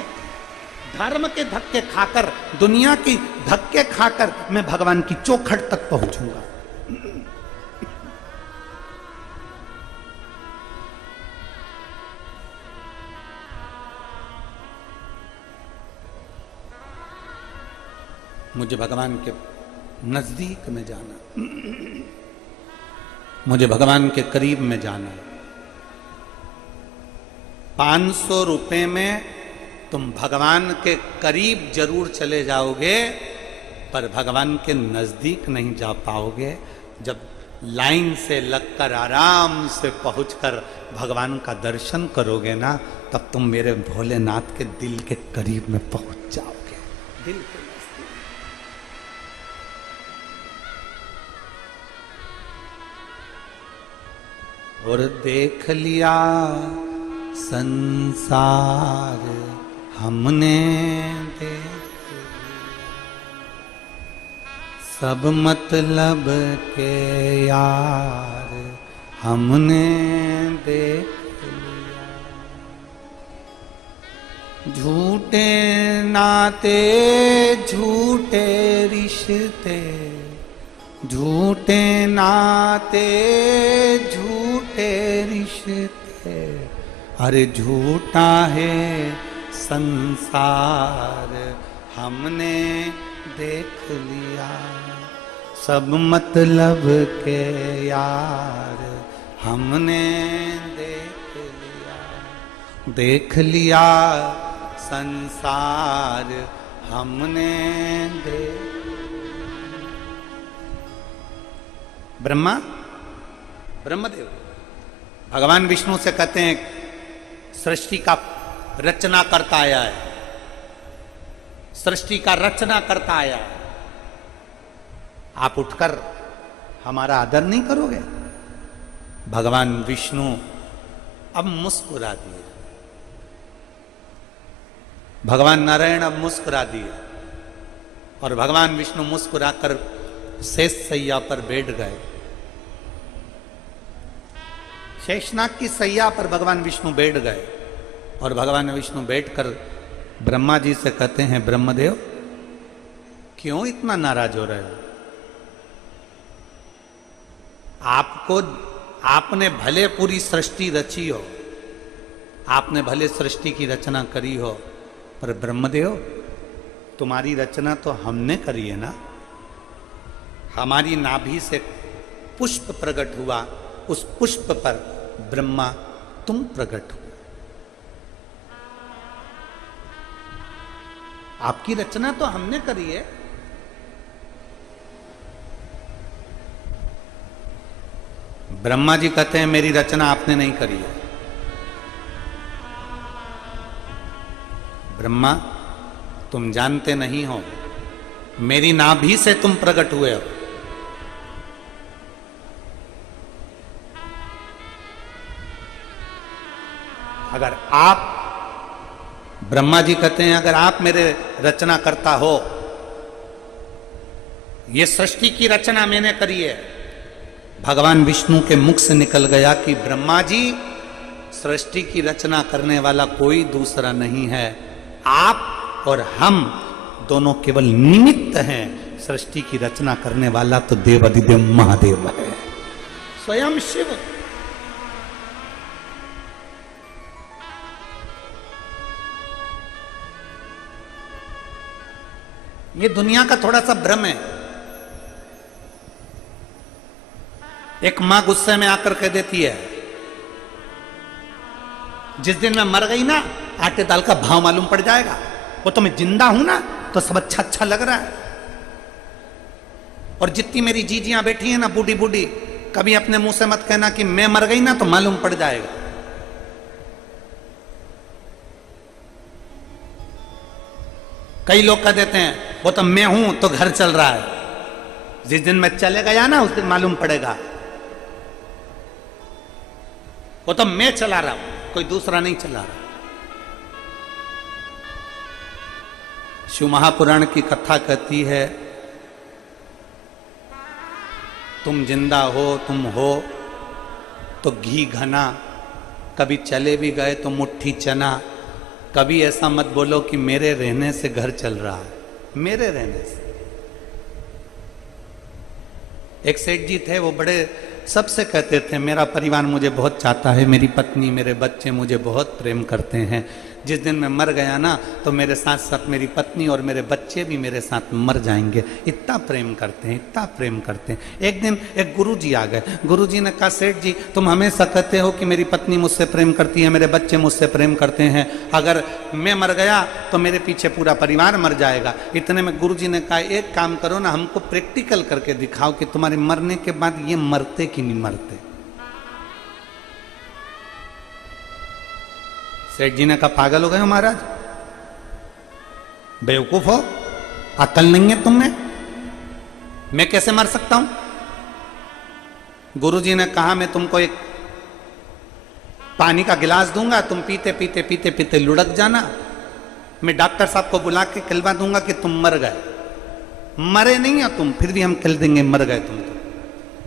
धर्म के धक्के खाकर, दुनिया की धक्के खाकर मैं भगवान की चौखट तक पहुंचूंगा। मुझे भगवान के नजदीक में जाना, मुझे भगवान के करीब में जाना। 500 रुपए में तुम भगवान के करीब जरूर चले जाओगे, पर भगवान के नजदीक नहीं जा पाओगे। जब लाइन से लगकर आराम से पहुंचकर भगवान का दर्शन करोगे ना, तब तुम मेरे भोलेनाथ के दिल के करीब में पहुंच जाओगे, दिल के। और देख लिया संसार हमने, देख सब मतलब के यार हमने देख लिया। झूठे नाते झूठे रिश्ते, झूठे नाते झूठे रिश्ते, अरे झूठा है संसार हमने देख लिया। सब मतलब के यार हमने देख लिया, देख लिया संसार हमने देख। ब्रह्मा, ब्रह्मदेव भगवान विष्णु से कहते हैं सृष्टि का रचना करता आया है, सृष्टि का रचना करता आया है, आप उठकर हमारा आदर नहीं करोगे? भगवान विष्णु अब मुस्कुरा दिए, भगवान नारायण अब मुस्कुरा दिए, और भगवान विष्णु मुस्कुराकर शेष सैया पर बैठ गए। शेषनाग की सैया पर भगवान विष्णु बैठ गए, और भगवान विष्णु बैठकर ब्रह्मा जी से कहते हैं, ब्रह्मदेव क्यों इतना नाराज हो रहे हो? आपको, आपने भले पूरी सृष्टि रची हो, आपने भले सृष्टि की रचना करी हो, पर ब्रह्मदेव तुम्हारी रचना तो हमने करी है ना। हमारी नाभि से पुष्प प्रकट हुआ, उस पुष्प पर ब्रह्मा तुम प्रकट हुए। आपकी रचना तो हमने करी है। ब्रह्मा जी कहते हैं मेरी रचना आपने नहीं करी है। ब्रह्मा तुम जानते नहीं हो, मेरी नाभि से तुम प्रकट हुए हो। अगर आप, ब्रह्मा जी कहते हैं अगर आप मेरे रचना करता हो, ये सृष्टि की रचना मैंने करी है। भगवान विष्णु के मुख से निकल गया कि ब्रह्मा जी सृष्टि की रचना करने वाला कोई दूसरा नहीं है, आप और हम दोनों केवल निमित्त हैं। सृष्टि की रचना करने वाला तो देवाधिदेव महादेव है, स्वयं शिव। ये दुनिया का थोड़ा सा भ्रम है। एक मां गुस्से में आकर कह देती है, जिस दिन मैं मर गई ना, आटे दाल का भाव मालूम पड़ जाएगा। वो तो मैं जिंदा हूं ना, तो सब अच्छा अच्छा लग रहा है। और जितनी मेरी जीजियां बैठी हैं ना, बूढ़ी बूढ़ी, कभी अपने मुंह से मत कहना कि मैं मर गई ना, तो मालूम पड़ जाएगा। कई लोग कह देते हैं वो तो मैं हूं तो घर चल रहा है, जिस दिन मैं चले गया ना उस दिन मालूम पड़ेगा। वो तो मैं चला रहा हूं, कोई दूसरा नहीं चला रहा। शिव महापुराण की कथा कहती है, तुम जिंदा हो, तुम हो तो घी घना, कभी चले भी गए तो मुट्ठी चना। कभी ऐसा मत बोलो कि मेरे रहने से घर चल रहा है, मेरे रहने से। एक सेठ जी थे, वो बड़े सबसे कहते थे मेरा परिवार मुझे बहुत चाहता है, मेरी पत्नी मेरे बच्चे मुझे बहुत प्रेम करते हैं। जिस दिन मैं मर गया ना, तो मेरे साथ साथ मेरी पत्नी और मेरे बच्चे भी मेरे साथ मर जाएंगे। इतना प्रेम करते हैं, इतना प्रेम करते हैं। एक दिन एक गुरुजी आ गए। गुरुजी ने कहा, सेठ जी तुम हमेशा कहते हो कि मेरी पत्नी मुझसे प्रेम करती है, मेरे बच्चे मुझसे प्रेम करते हैं, अगर मैं मर गया तो मेरे पीछे पूरा परिवार मर जाएगा। इतने में गुरुजी ने कहा, एक काम करो ना, हमको प्रैक्टिकल करके दिखाओ कि तुम्हारे मरने के बाद ये मरते कि नहीं मरते। सेठ जी ने कहा, पागल हो गए हो महाराज, बेवकूफ हो, अकल नहीं है तुमने, मैं कैसे मर सकता हूं। गुरुजी ने कहा, मैं तुमको एक पानी का गिलास दूंगा, तुम पीते पीते पीते पीते लुढ़क जाना। मैं डॉक्टर साहब को बुला के कहलवा दूंगा कि तुम मर गए। मरे नहीं हो तुम, फिर भी हम कह देंगे मर गए तुम। तो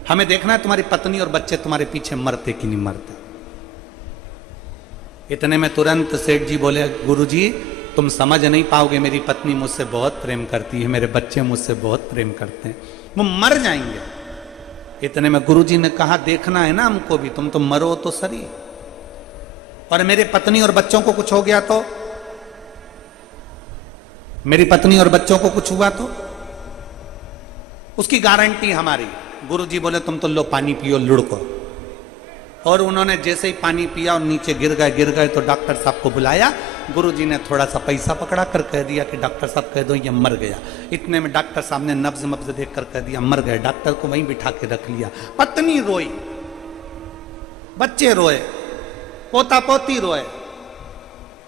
हमें देखना है तुम्हारी पत्नी और बच्चे तुम्हारे पीछे मरते कि नहीं मरते। इतने में तुरंत सेठ जी बोले, गुरुजी तुम समझ नहीं पाओगे, मेरी पत्नी मुझसे बहुत प्रेम करती है, मेरे बच्चे मुझसे बहुत प्रेम करते हैं, वो मर जाएंगे। इतने में गुरुजी ने कहा, देखना है ना हमको भी, तुम तो मरो तो सही, और मेरे पत्नी और बच्चों को कुछ हो गया तो, मेरी पत्नी और बच्चों को कुछ हुआ तो उसकी गारंटी हमारी। गुरुजी बोले, तुम तो लो पानी पियो, लुढ़को। और उन्होंने जैसे ही पानी पिया और नीचे गिर गए तो डॉक्टर साहब को बुलाया। गुरुजी ने थोड़ा सा पैसा पकड़ा कर कह दिया कि डॉक्टर साहब कह दो ये मर गया। इतने में डॉक्टर साहब ने नब्ज मब्ज देख कर कह दिया मर गए। डॉक्टर को वहीं बिठा के रख लिया। पत्नी रोई, बच्चे रोए, पोता पोती रोए,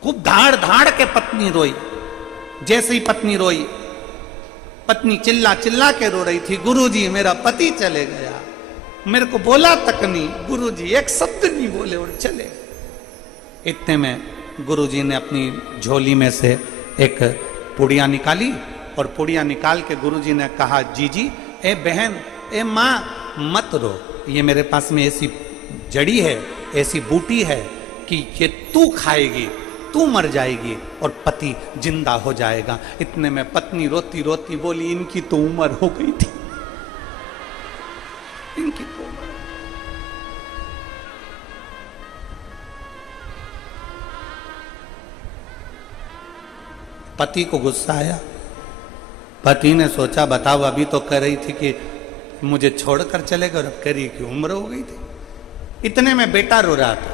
खूब धाड़ धाड़ के पत्नी रोई। जैसे ही पत्नी रोई, पत्नी चिल्ला चिल्ला के रो रही थी, गुरुजी मेरा पति चले गया, मेरे को बोला तक नहीं, गुरुजी एक शब्द नहीं बोले और चले। इतने में गुरुजी ने अपनी झोली में से एक पुड़िया निकाली और पुड़िया निकाल के गुरुजी ने कहा, जीजी, ए बहन, ए माँ, मत रो, ये मेरे पास में ऐसी जड़ी है, ऐसी बूटी है कि ये तू खाएगी, तू मर जाएगी और पति जिंदा हो जाएगा। इतने में पत्नी रोती रोती बोली, इनकी तो उम्र हो गई थी, इनकी तो पति को गुस्सा आया। पति ने सोचा बताओ अभी तो कह रही थी कि मुझे छोड़कर चले गए और अब कह रही कि उम्र हो गई थी। इतने में बेटा रो रहा था।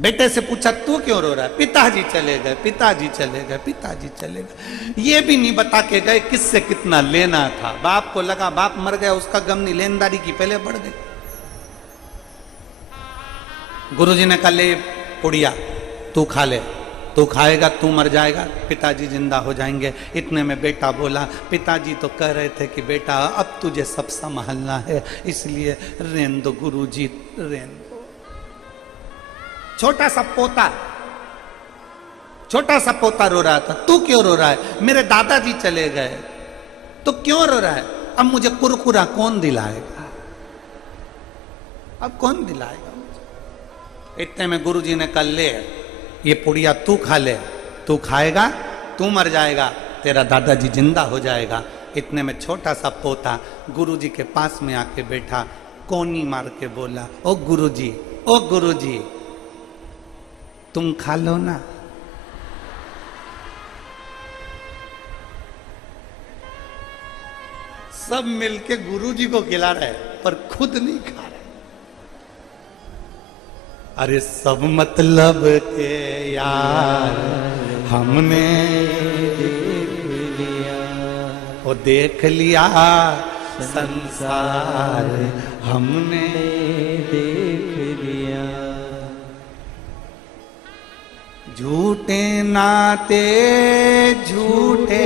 बेटे से पूछा तू क्यों रो रहा है? पिताजी चले गए, पिताजी चले गए, पिताजी चले गए। ये भी नहीं बता के गए किससे कितना लेना था। बाप को लगा बाप मर गया, उसका गम नहीं, लेनदारी की पहले बढ़ गई। गुरुजी ने कहा ले पुड़िया तू खा ले, तू खाएगा तू मर जाएगा, पिताजी जिंदा हो जाएंगे। इतने में बेटा बोला पिताजी तो कह रहे थे कि बेटा अब तुझे सब संभालना है, इसलिए रेन दो गुरुजी, रेन दो। छोटा सा पोता रो रहा था। तू क्यों रो रहा है? मेरे दादाजी चले गए। तो क्यों रो रहा है? अब मुझे कुरकुरा कौन दिलाएगा? अब कौन दिलाएगा मुझे? इतने में गुरुजी ने कल ले ये पुड़िया तू खा ले, तू खाएगा तू मर जाएगा, तेरा दादाजी जिंदा हो जाएगा। इतने में छोटा सा पोता गुरुजी के पास में आके बैठा, कोनी मार के बोला ओ गुरुजी तुम खा लो ना। सब मिलके गुरुजी को खिला रहे पर खुद नहीं खा रहे। अरे सब मतलब के यार हमने वो देख लिया संसार हमने देख लिया। झूठे नाते झूठे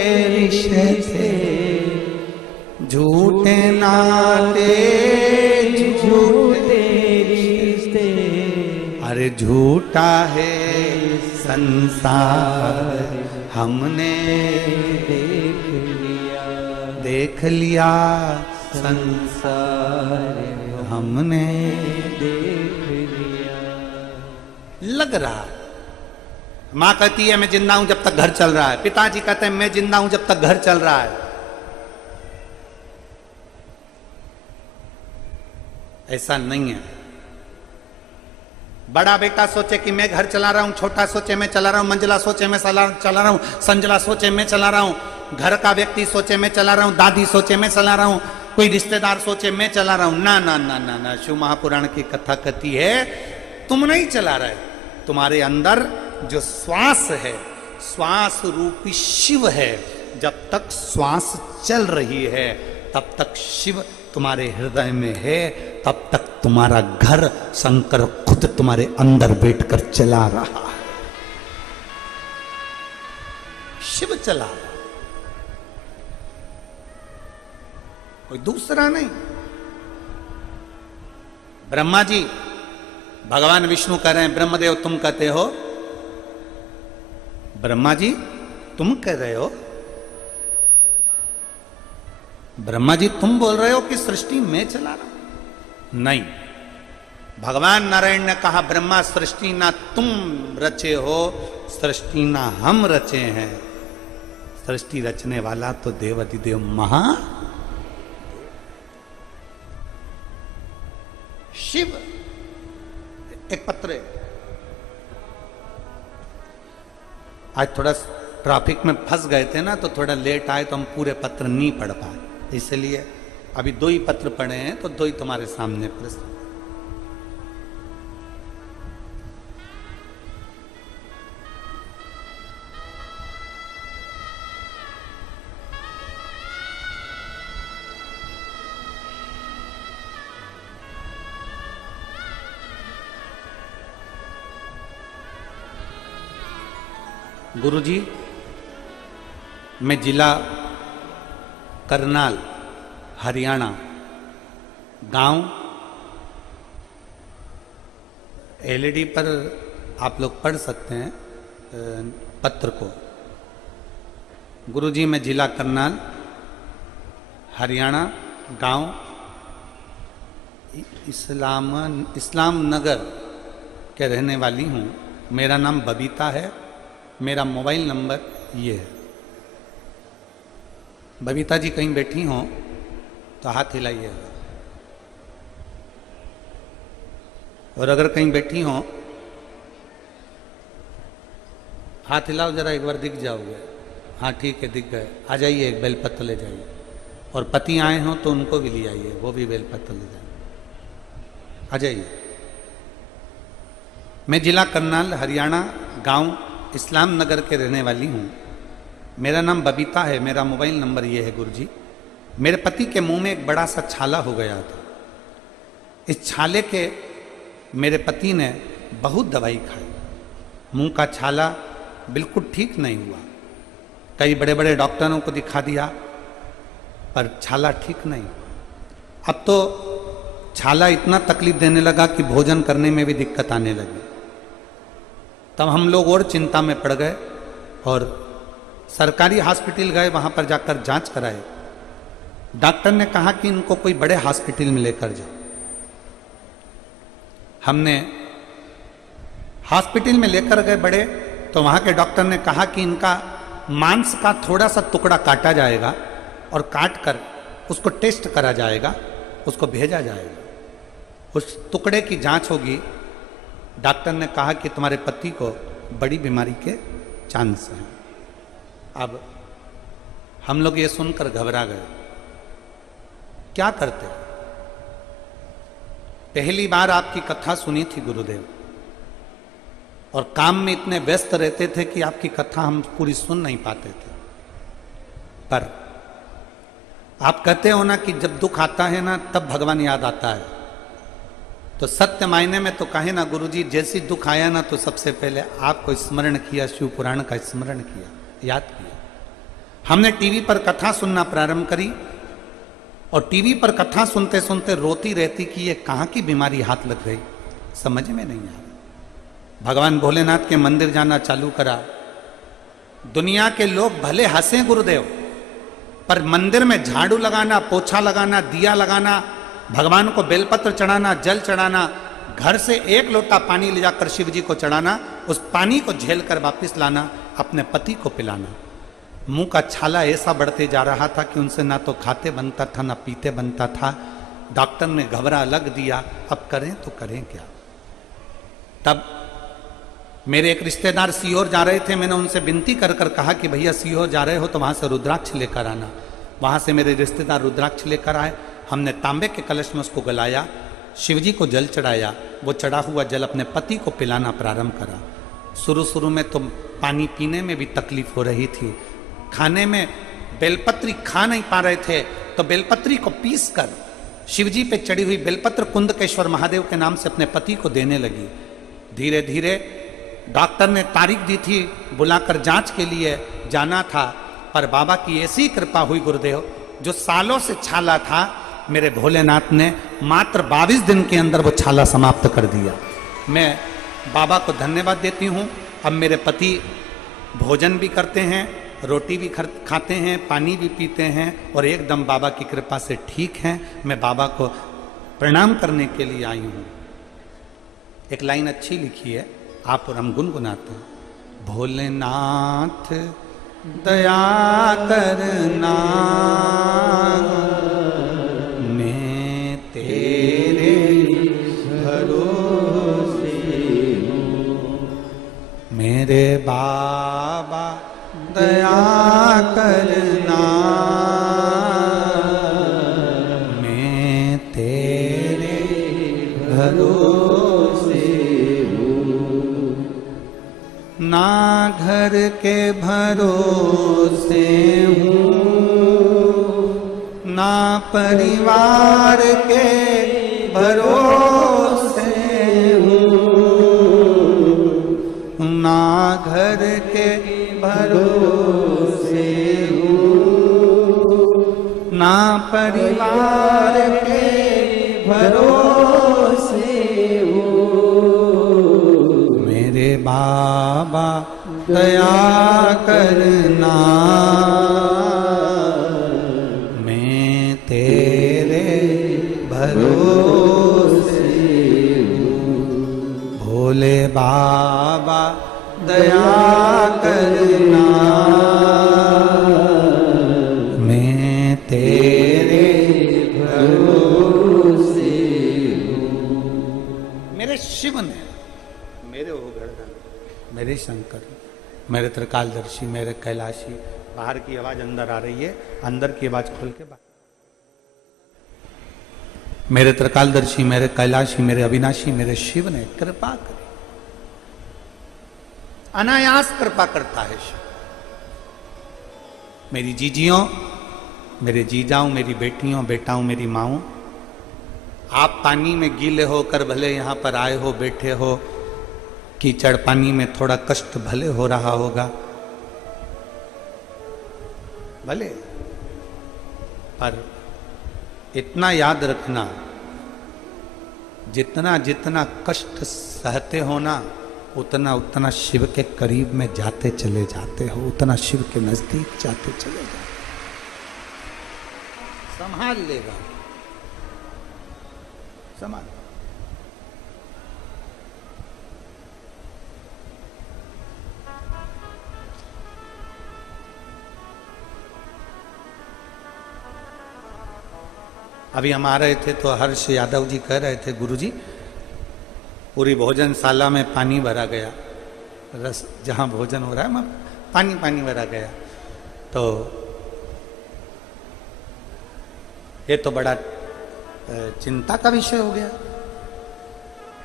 रिश्ते, झूठे नाते झूठे रिश्ते, अरे झूठा है संसार हमने देख लिया संसार हमने देख लिया। लग रहा माँ कहती है मैं जिंदा हूं जब तक घर चल रहा है, पिताजी कहते हैं मैं जिंदा हूं जब तक घर चल रहा है। ऐसा नहीं है। बड़ा बेटा सोचे कि मैं घर चला रहा हूं, छोटा सोचे मैं चला रहा हूं, मंजिला सोचे मैं चला रहा हूं, संजला सोचे मैं चला रहा हूं, घर का व्यक्ति सोचे मैं चला रहा हूं, दादी सोचे मैं चला रहा हूं, कोई रिश्तेदार सोचे मैं चला रहा हूं। ना ना ना ना ना, शिव महापुराण की कथा कहती है तुम नहीं चला रहे, तुम्हारे अंदर जो श्वास है, श्वास रूपी शिव है, जब तक श्वास चल रही है तब तक शिव तुम्हारे हृदय में है, तब तक तुम्हारा घर शंकर खुद तुम्हारे अंदर बैठकर चला रहा है। शिव चला रहा, कोई दूसरा नहीं। ब्रह्मा जी, भगवान विष्णु कह रहे हैं ब्रह्मदेव तुम कहते हो, ब्रह्मा जी तुम कह रहे हो, ब्रह्मा जी तुम बोल रहे हो कि सृष्टि मैं चला रहा हूं? नहीं, भगवान नारायण ने कहा ब्रह्मा सृष्टि ना तुम रचे हो, सृष्टि ना हम रचे हैं, सृष्टि रचने वाला तो देवाधिदेव महा शिव। एक पत्र है, आज थोड़ा ट्रैफिक में फंस गए थे ना तो थोड़ा लेट आए तो हम पूरे पत्र नहीं पढ़ पाए, इसलिए अभी 2 ही पत्र पढ़े हैं तो 2 ही तुम्हारे सामने प्रस्तुत। गुरुजी, मैं जिला करनाल हरियाणा, गांव एलईडी पर आप लोग पढ़ सकते हैं पत्र को। गुरुजी, मैं जिला करनाल हरियाणा, गांव इस्लाम नगर के रहने वाली हूँ। मेरा नाम बबीता है, मेरा मोबाइल नंबर ये है। बबीता जी कहीं बैठी हों तो हाथ हिलाइएगा, और अगर कहीं बैठी हों हाथ हिलाओ जरा, एक बार दिख जाओगे। हाँ ठीक है, दिख गए। आ जाइए, एक बेलपत्र ले जाइए। और पति आए हों तो उनको भी ले आइए, वो भी बेलपत्र ले जाइए। आ जाइए। मैं जिला करनाल, हरियाणा, गांव इस्लाम नगर के रहने वाली हूँ। मेरा नाम बबीता है। मेरा मोबाइल नंबर ये है गुरुजी। मेरे पति के मुंह में एक बड़ा सा छाला हो गया था। इस छाले के मेरे पति ने बहुत दवाई खाई, मुंह का छाला बिल्कुल ठीक नहीं हुआ। कई बड़े बड़े डॉक्टरों को दिखा दिया पर छाला ठीक नहीं हुआ। अब तो छाला इतना तकलीफ देने लगा कि भोजन करने में भी दिक्कत आने लगी। तब हम लोग और चिंता में पड़ गए और सरकारी हॉस्पिटल गए। वहां पर जाकर जांच कराए। डॉक्टर ने कहा कि इनको कोई बड़े हॉस्पिटल में लेकर जाओ। हमने हॉस्पिटल में लेकर गए बड़े, तो वहां के डॉक्टर ने कहा कि इनका मांस का थोड़ा सा टुकड़ा काटा जाएगा और काट कर उसको टेस्ट करा जाएगा, उसको भेजा जाएगा। उस टुकड़े की जांच होगी। डॉक्टर ने कहा कि तुम्हारे पति को बड़ी बीमारी के चांस हैं। अब हम लोग ये सुनकर घबरा गए। क्या करते? पहली बार आपकी कथा सुनी थी गुरुदेव, और काम में इतने व्यस्त रहते थे कि आपकी कथा हम पूरी सुन नहीं पाते थे। पर आप कहते हो ना कि जब दुख आता है ना तब भगवान याद आता है। तो सत्य मायने में तो कहे ना गुरुजी, जैसी दुख आया ना तो सबसे पहले आपको स्मरण किया, शिव पुराण का स्मरण किया, याद किया। हमने टीवी पर कथा सुनना प्रारंभ करी और टीवी पर कथा सुनते सुनते रोती रहती कि ये कहाँ की बीमारी हाथ लग गई, समझ में नहीं आया। भगवान भोलेनाथ के मंदिर जाना चालू करा। दुनिया के लोग भले हंसे गुरुदेव, पर मंदिर में झाड़ू लगाना, पोछा लगाना, दिया लगाना, भगवान को बेलपत्र चढ़ाना, जल चढ़ाना, घर से एक लोटा पानी ले जाकर शिव जी को चढ़ाना, उस पानी को झेल कर वापिस लाना, अपने पति को पिलाना। मुंह का छाला ऐसा बढ़ते जा रहा था कि उनसे ना तो खाते बनता था ना पीते बनता था। डॉक्टर ने घबरा लग दिया, अब करें तो करें क्या। तब मेरे एक रिश्तेदार सीहोर जा रहे थे। मैंने उनसे विनती कर कर कहा कि भैया सीहोर जा रहे हो तो वहाँ से रुद्राक्ष लेकर आना। वहाँ से मेरे रिश्तेदार रुद्राक्ष लेकर आए। हमने तांबे के कलश में उसको गलाया, शिवजी को जल चढ़ाया। वो चढ़ा हुआ जल अपने पति को पिलाना प्रारंभ करा। शुरू में तो पानी पीने में भी तकलीफ हो रही थी, खाने में बेलपत्री खा नहीं पा रहे थे, तो बेलपत्री को पीस कर शिवजी पे चढ़ी हुई बेलपत्र कुंदकेश्वर महादेव के नाम से अपने पति को देने लगी। धीरे धीरे डॉक्टर ने तारीख दी थी, बुलाकर जांच के लिए जाना था, पर बाबा की ऐसी कृपा हुई गुरुदेव, जो सालों से छाला था, मेरे भोलेनाथ ने मात्र 22 दिन के अंदर वो छाला समाप्त कर दिया। मैं बाबा को धन्यवाद देती हूँ। अब मेरे पति भोजन भी करते हैं, रोटी भी खाते हैं, पानी भी पीते हैं और एकदम बाबा की कृपा से ठीक हैं। मैं बाबा को प्रणाम करने के लिए आई हूँ। एक लाइन अच्छी लिखी है, आप और हम गुनगुनाते हैं। भोलेनाथ दया करना, मैं तेरे भरोसे हूँ। मेरे बाबा दया करना, मैं तेरे भरोसे हूँ। ना घर के भरोसे हूँ, ना परिवार के भरोसे हूँ, ना घर के भरोसे हूँ, ना परिवार के भरोसे हूँ। मेरे बाबा दया करना, मैं तेरे भरोसे हूँ। भोले बाबा दया करना, मैं तेरे भरोसे हूँ। मेरे शिव ने, मेरे हो गर्दन, मेरे शंकर मेरे त्रिकालदर्शी, मेरे कैलाशी। बाहर की आवाज अंदर आ रही है, अंदर की आवाज खोल के बाहर। मेरे त्रिकालदर्शी, मेरे कैलाशी, मेरे अविनाशी, मेरे शिव ने कृपा करी। अनायास कृपा करता है शिव। मेरी जीजियों, मेरे जीजाओं, मेरी बेटियों, बेटाओं, मेरी माओं, आप पानी में गीले होकर भले यहां पर आए हो, बैठे हो, कीचड़ पानी में थोड़ा कष्ट भले हो रहा होगा, भले, पर इतना याद रखना, जितना जितना कष्ट सहते हो ना, उतना उतना शिव के करीब में जाते चले जाते हो, उतना शिव के नजदीक जाते चले जाते। संभाल लेगा, संभाल। अभी हम आ रहे थे तो हर्ष यादव जी कह रहे थे, गुरुजी पूरी भोजनशाला में पानी भरा गया, रस जहाँ भोजन हो रहा है वहाँ पानी पानी भरा गया। तो ये तो बड़ा चिंता का विषय हो गया।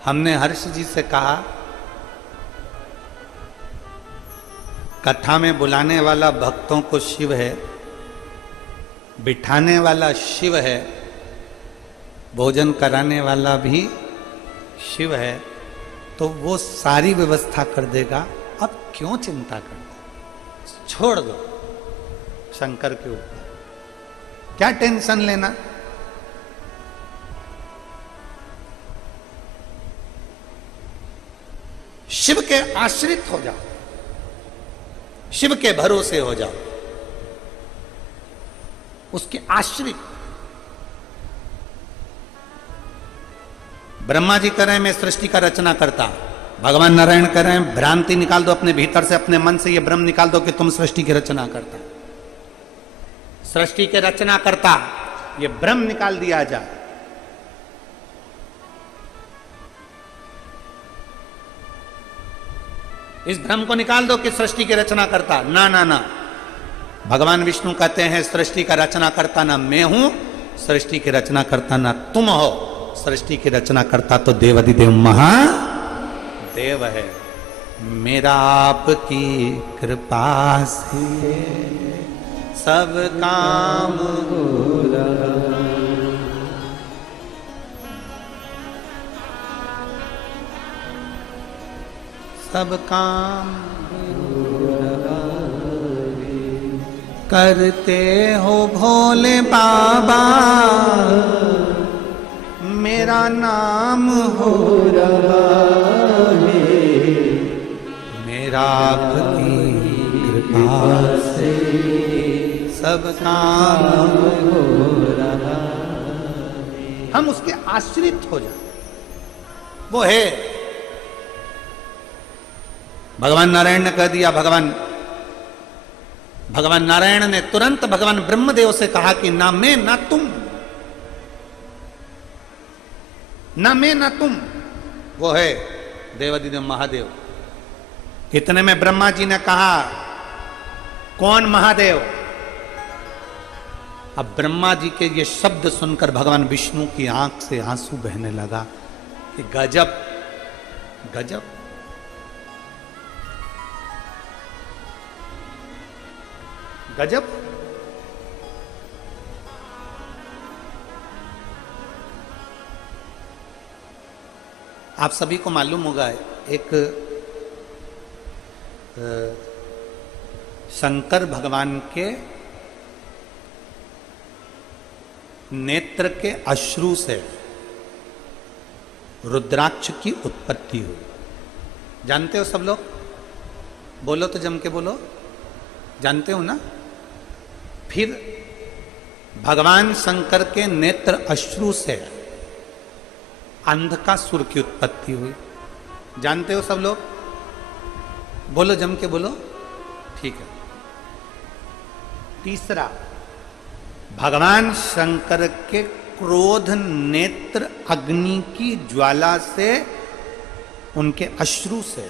हमने हर्ष जी से कहा, कथा में बुलाने वाला भक्तों को शिव है, बिठाने वाला शिव है, भोजन कराने वाला भी शिव है, तो वो सारी व्यवस्था कर देगा। अब क्यों चिंता करना, छोड़ दो शंकर के ऊपर, क्या टेंशन लेना। शिव के आश्रित हो जाओ, शिव के भरोसे हो जाओ, उसके आश्रित। ब्रह्मा जी कह रहे हैं मैं सृष्टि का रचना करता, भगवान नारायण कह रहे हैं भ्रांति निकाल दो अपने भीतर से, अपने मन से ये भ्रम निकाल दो कि तुम सृष्टि की रचना करता। सृष्टि के रचना करता, ये भ्रम निकाल दिया जाए। इस भ्रम को निकाल दो कि सृष्टि की रचना करता। ना ना ना, भगवान विष्णु कहते हैं सृष्टि का रचना करता ना मैं हूं, सृष्टि की रचना करता ना तुम हो, सृष्टि की रचना करता तो देवाधिदेव महादेव है। मेरा आपकी कृपा से सब काम हो रहा, सब काम हो रहा, करते हो भोले बाबा, मेरा नाम हो रहा है, मेरा आपकी कृपा से सब काम हो रहा है। हम उसके आश्रित हो जाए, वो है। भगवान नारायण ने कह दिया, भगवान नारायण ने तुरंत भगवान ब्रह्मदेव से कहा कि ना मैं ना तुम, ना मैं ना तुम, वो है देवाधिदेव महादेव। इतने में ब्रह्मा जी ने कहा कौन महादेव। अब ब्रह्मा जी के ये शब्द सुनकर भगवान विष्णु की आंख से आंसू बहने लगा कि गजब गजब, गजब। आप सभी को मालूम होगा एक शंकर भगवान के नेत्र के अश्रु से रुद्राक्ष की उत्पत्ति हुई। जानते हो सब लोग? बोलो तो जम के बोलो, जानते हो ना? फिर भगवान शंकर के नेत्र अश्रु से अंधकासुर की उत्पत्ति हुई। जानते हो सब लोग? बोलो जम के बोलो, ठीक है। तीसरा, भगवान शंकर के क्रोध नेत्र अग्नि की ज्वाला से, उनके अश्रु से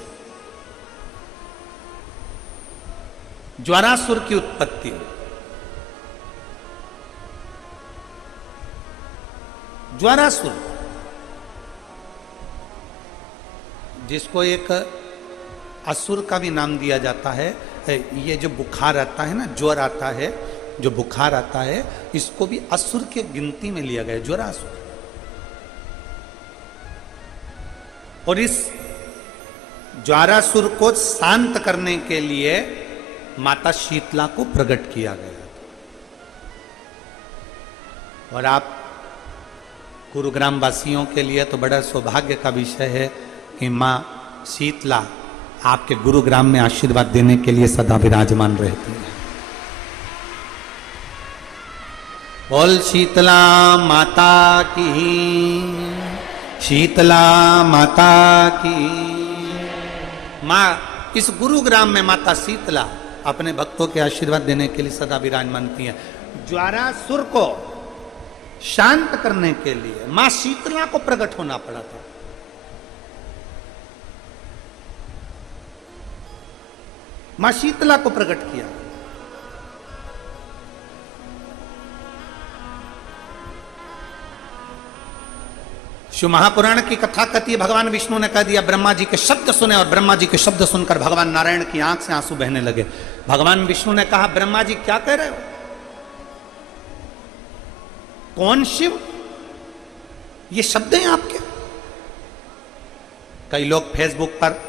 ज्वारासुर की उत्पत्ति हुई। ज्वारासुर, जिसको एक असुर का भी नाम दिया जाता है, ये जो बुखार आता है ना, ज्वर आता है, जो बुखार आता है, इसको भी असुर के गिनती में लिया गया, ज्वारासुर। और इस ज्वारासुर को शांत करने के लिए माता शीतला को प्रकट किया गया। और आप गुरुग्राम वासियों के लिए तो बड़ा सौभाग्य का विषय है कि मां शीतला आपके गुरुग्राम में आशीर्वाद देने के लिए सदा विराजमान रहती है। बोल शीतला माता की, शीतला माता की। मां इस गुरुग्राम में माता शीतला अपने भक्तों के आशीर्वाद देने के लिए सदा विराजमान थी है। ज्वारासुर को शांत करने के लिए मां शीतला को प्रकट होना पड़ा था। मां शीतला को प्रकट किया। शिव महापुराण की कथा कहती है, भगवान विष्णु ने कह दिया, ब्रह्मा जी के शब्द सुने, और ब्रह्मा जी के शब्द सुनकर भगवान नारायण की आंख से आंसू बहने लगे। भगवान विष्णु ने कहा, ब्रह्मा जी क्या कह रहे हो? कौन शिव? ये शब्द हैं आपके? कई लोग फेसबुक पर,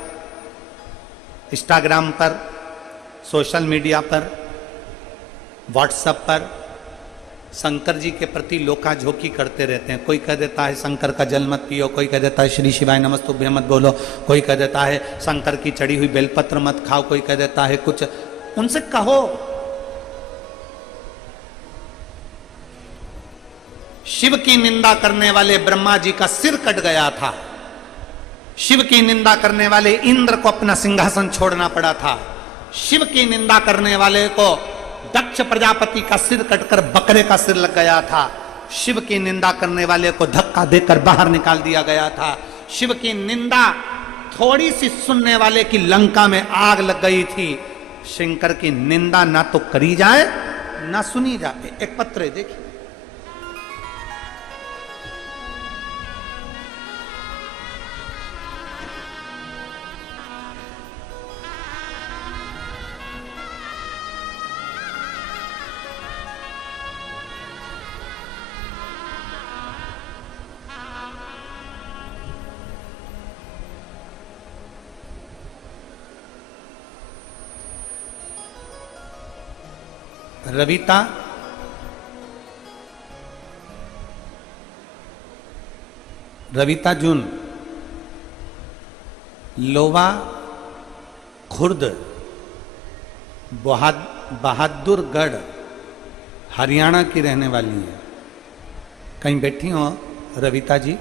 इंस्टाग्राम पर, सोशल मीडिया पर, व्हाट्सएप पर शंकर जी के प्रति लोकाझोंकी करते रहते हैं। कोई कह देता है शंकर का जल मत पियो, कोई कह देता है श्री शिवाय नमस्तुभ्य मत बोलो, कोई कह देता है शंकर की चढ़ी हुई बेलपत्र मत खाओ, कोई कह देता है कुछ। उनसे कहो, शिव की निंदा करने वाले ब्रह्मा जी का सिर कट गया था। शिव की निंदा करने वाले इंद्र को अपना सिंहासन छोड़ना पड़ा था। शिव की निंदा करने वाले को दक्ष प्रजापति का सिर कटकर बकरे का सिर लग गया था। शिव की निंदा करने वाले को धक्का देकर बाहर निकाल दिया गया था। शिव की निंदा थोड़ी सी सुनने वाले की लंका में आग लग गई थी। शंकर की निंदा ना तो करी जाए ना सुनी जाए। एक पत्र देखिए, रविता जून, लोवा खुर्द, बहादुरगढ़, हरियाणा की रहने वाली है। कहीं बैठी हो रविता जी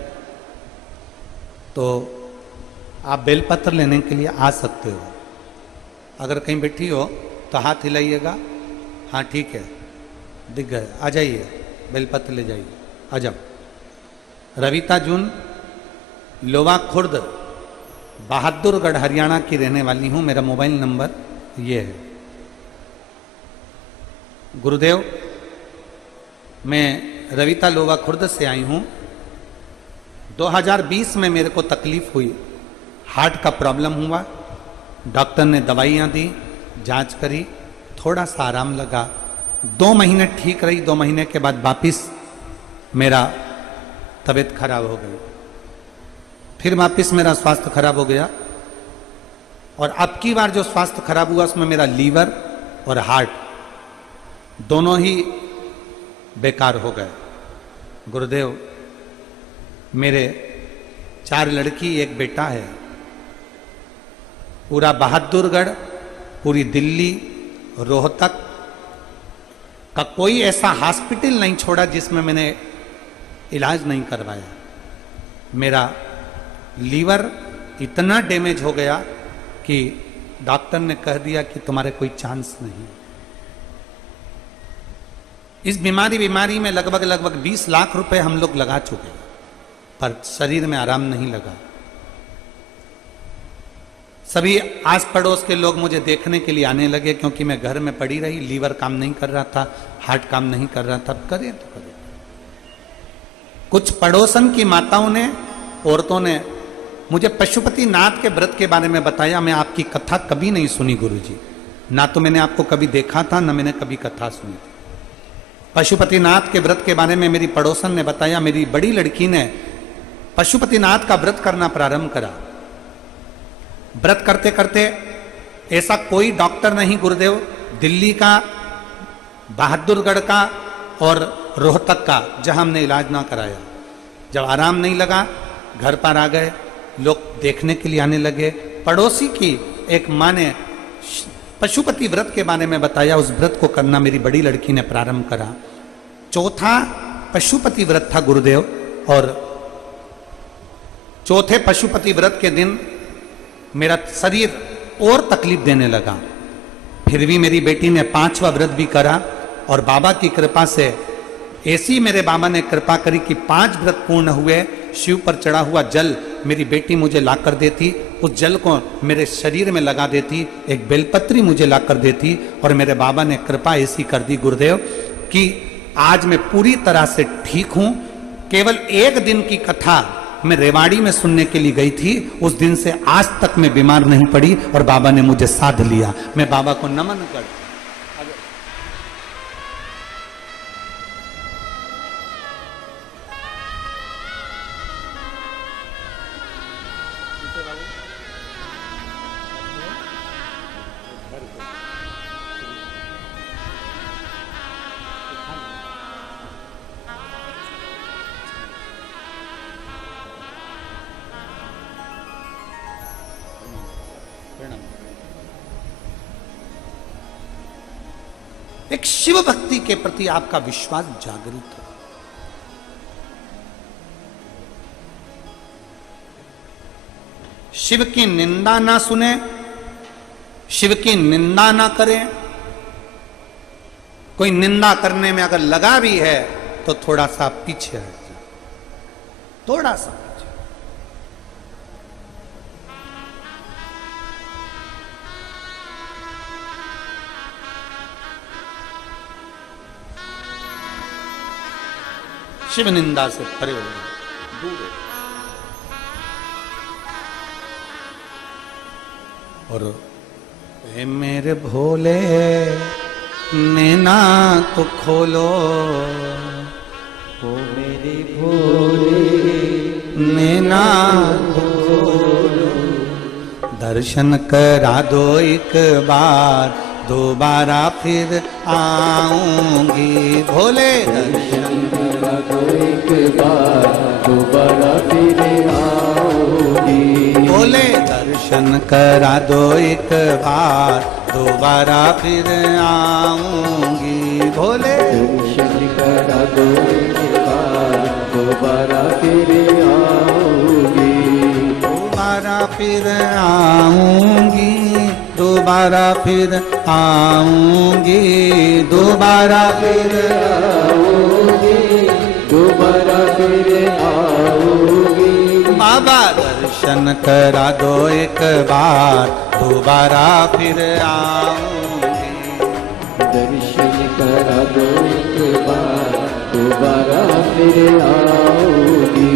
तो आप बेलपत्र लेने के लिए आ सकते हो। अगर कहीं बैठी हो तो हाथ हिलाइएगा। हाँ ठीक है, दिख गए, आ जाइए, बेलपत्र ले जाइए, आ जाओ। रविता जून, लोवा खुर्द, बहादुरगढ़, हरियाणा की रहने वाली हूँ। मेरा मोबाइल नंबर ये है। गुरुदेव, मैं रविता लोवा खुर्द से आई हूँ। 2020 में मेरे को तकलीफ हुई, हार्ट का प्रॉब्लम हुआ। डॉक्टर ने दवाइयाँ दी, जांच करी, थोड़ा सा आराम लगा। 2 महीने ठीक रही। 2 महीने के बाद वापिस मेरा तबीयत खराब हो गई। फिर वापिस मेरा स्वास्थ्य खराब हो गया। और अब की बार जो स्वास्थ्य खराब हुआ उसमें मेरा लीवर और हार्ट दोनों ही बेकार हो गए। गुरुदेव, मेरे 4 लड़की, 1 बेटा है। पूरा बहादुरगढ़, पूरी दिल्ली, रोहतक का कोई ऐसा हॉस्पिटल नहीं छोड़ा जिसमें मैंने इलाज नहीं करवाया। मेरा लीवर इतना डैमेज हो गया कि डॉक्टर ने कह दिया कि तुम्हारे कोई चांस नहीं। इस बीमारी में लगभग 20 लाख रुपए हम लोग लगा चुके हैं, पर शरीर में आराम नहीं लगा। सभी आस पड़ोस के लोग मुझे देखने के लिए आने लगे, क्योंकि मैं घर में पड़ी रही, लीवर काम नहीं कर रहा था, हार्ट काम नहीं कर रहा था। करे तो करे। कुछ पड़ोसन की माताओं ने, औरतों ने मुझे पशुपतिनाथ के व्रत के बारे में बताया। मैं आपकी कथा कभी नहीं सुनी गुरुजी, ना तो मैंने आपको कभी देखा था, ना मैंने कभी कथा सुनी थी। पशुपतिनाथ के व्रत के बारे में मेरी पड़ोसन ने बताया। मेरी बड़ी लड़की ने पशुपतिनाथ का व्रत करना प्रारंभ करा। व्रत करते करते ऐसा कोई डॉक्टर नहीं गुरुदेव, दिल्ली का, बहादुरगढ़ का और रोहतक का, जहां हमने इलाज ना कराया। जब आराम नहीं लगा, घर पर आ गए, लोग देखने के लिए आने लगे। पड़ोसी की एक माँ ने पशुपति व्रत के बारे में बताया। उस व्रत को करना मेरी बड़ी लड़की ने प्रारंभ करा। चौथा पशुपति व्रत था गुरुदेव, और चौथे पशुपति व्रत के दिन मेरा शरीर और तकलीफ देने लगा। फिर भी मेरी बेटी ने 5वां व्रत भी करा, और बाबा की कृपा से ऐसी मेरे बाबा ने कृपा करी कि 5 व्रत पूर्ण हुए। शिव पर चढ़ा हुआ जल मेरी बेटी मुझे ला कर देती, उस जल को मेरे शरीर में लगा देती, एक बेलपत्री मुझे ला कर देती, और मेरे बाबा ने कृपा ऐसी कर दी गुरुदेव कि आज मैं पूरी तरह से ठीक हूं। केवल एक दिन की कथा मैं रेवाड़ी में सुनने के लिए गई थी, उस दिन से आज तक मैं बीमार नहीं पड़ी, और बाबा ने मुझे साध लिया। मैं बाबा को नमन कर। एक शिव भक्ति के प्रति आपका विश्वास जागृत हो। शिव की निंदा ना सुने, शिव की निंदा ना करें। कोई निंदा करने में अगर लगा भी है तो थोड़ा सा पीछे हट जाए, थोड़ा सा। शिव निंदा से परे हो गए, दूर हो। और हे मेरे भोले नैना तो खोलो, ओ मेरे भोले नैना तो खोलो, दर्शन करा दो एक बार, दोबारा फिर आऊंगी। भोले दर्शन करा दो एक बार, दोबारा फिर आऊंगी। भोले दर्शन करा दो एक बार, दोबारा फिर आऊंगी। भोले दर्शन करा दो एक बार, दोबारा फिर आऊंगी। दोबारा फिर आऊंगी, दोबारा फिर आऊंगी, दोबारा फिर आऊंगी, दोबारा फिर आऊंगी। बाबा दर्शन करा दो एक बार, दोबारा फिर आऊंगी। दर्शन करा दो एक बार, दोबारा फिर आऊंगी।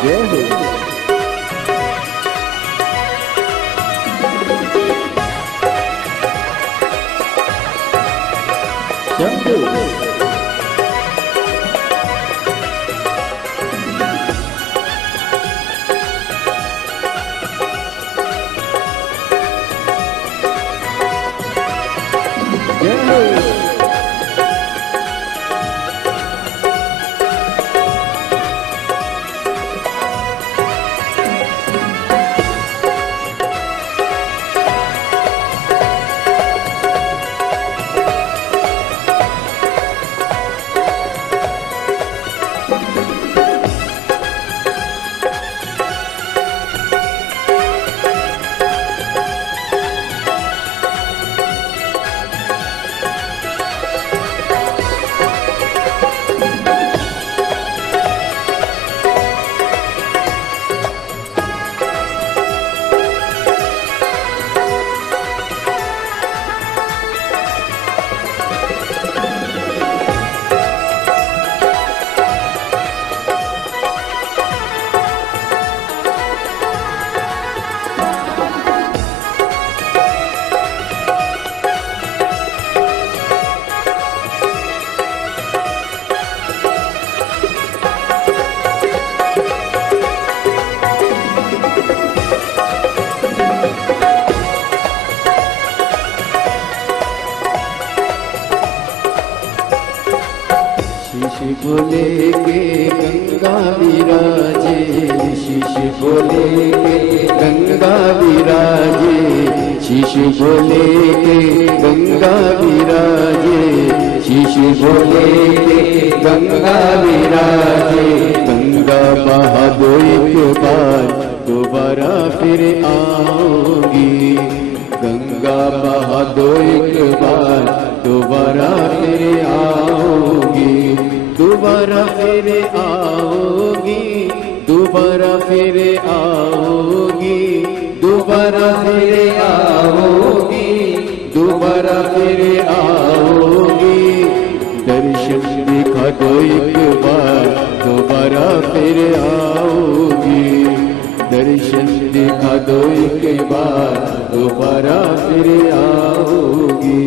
जय हो। शंभू जय हो। भोले के गंगा विराजे, शीश भोले के गंगा विराजे, शीश भोले के गंगा विराजे, शीश भोले के गंगा विराजे। गंगा बहा दो एक बार, दोबारा फिर आऊंगी। गंगा बहा दो एक बार, दोबारा फिर आऊंगी। दोबारा फिर आऊंगी, दोबारा फिर आऊंगी, दोबारा फिर आऊंगी, दोबारा फिर आऊंगी। दर्शन दिखा दो एक बार, दोबारा फिर आऊंगी। दर्शन दिखा दो एक बार, दोबारा फिर आऊंगी।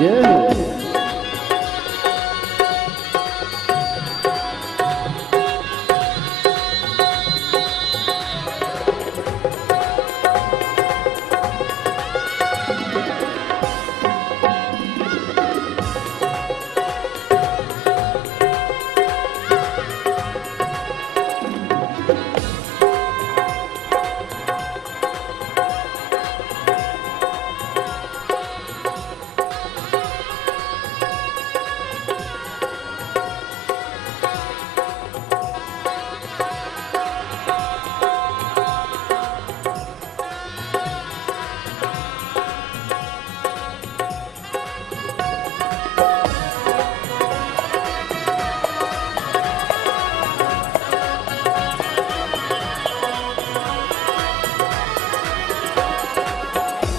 जय हो।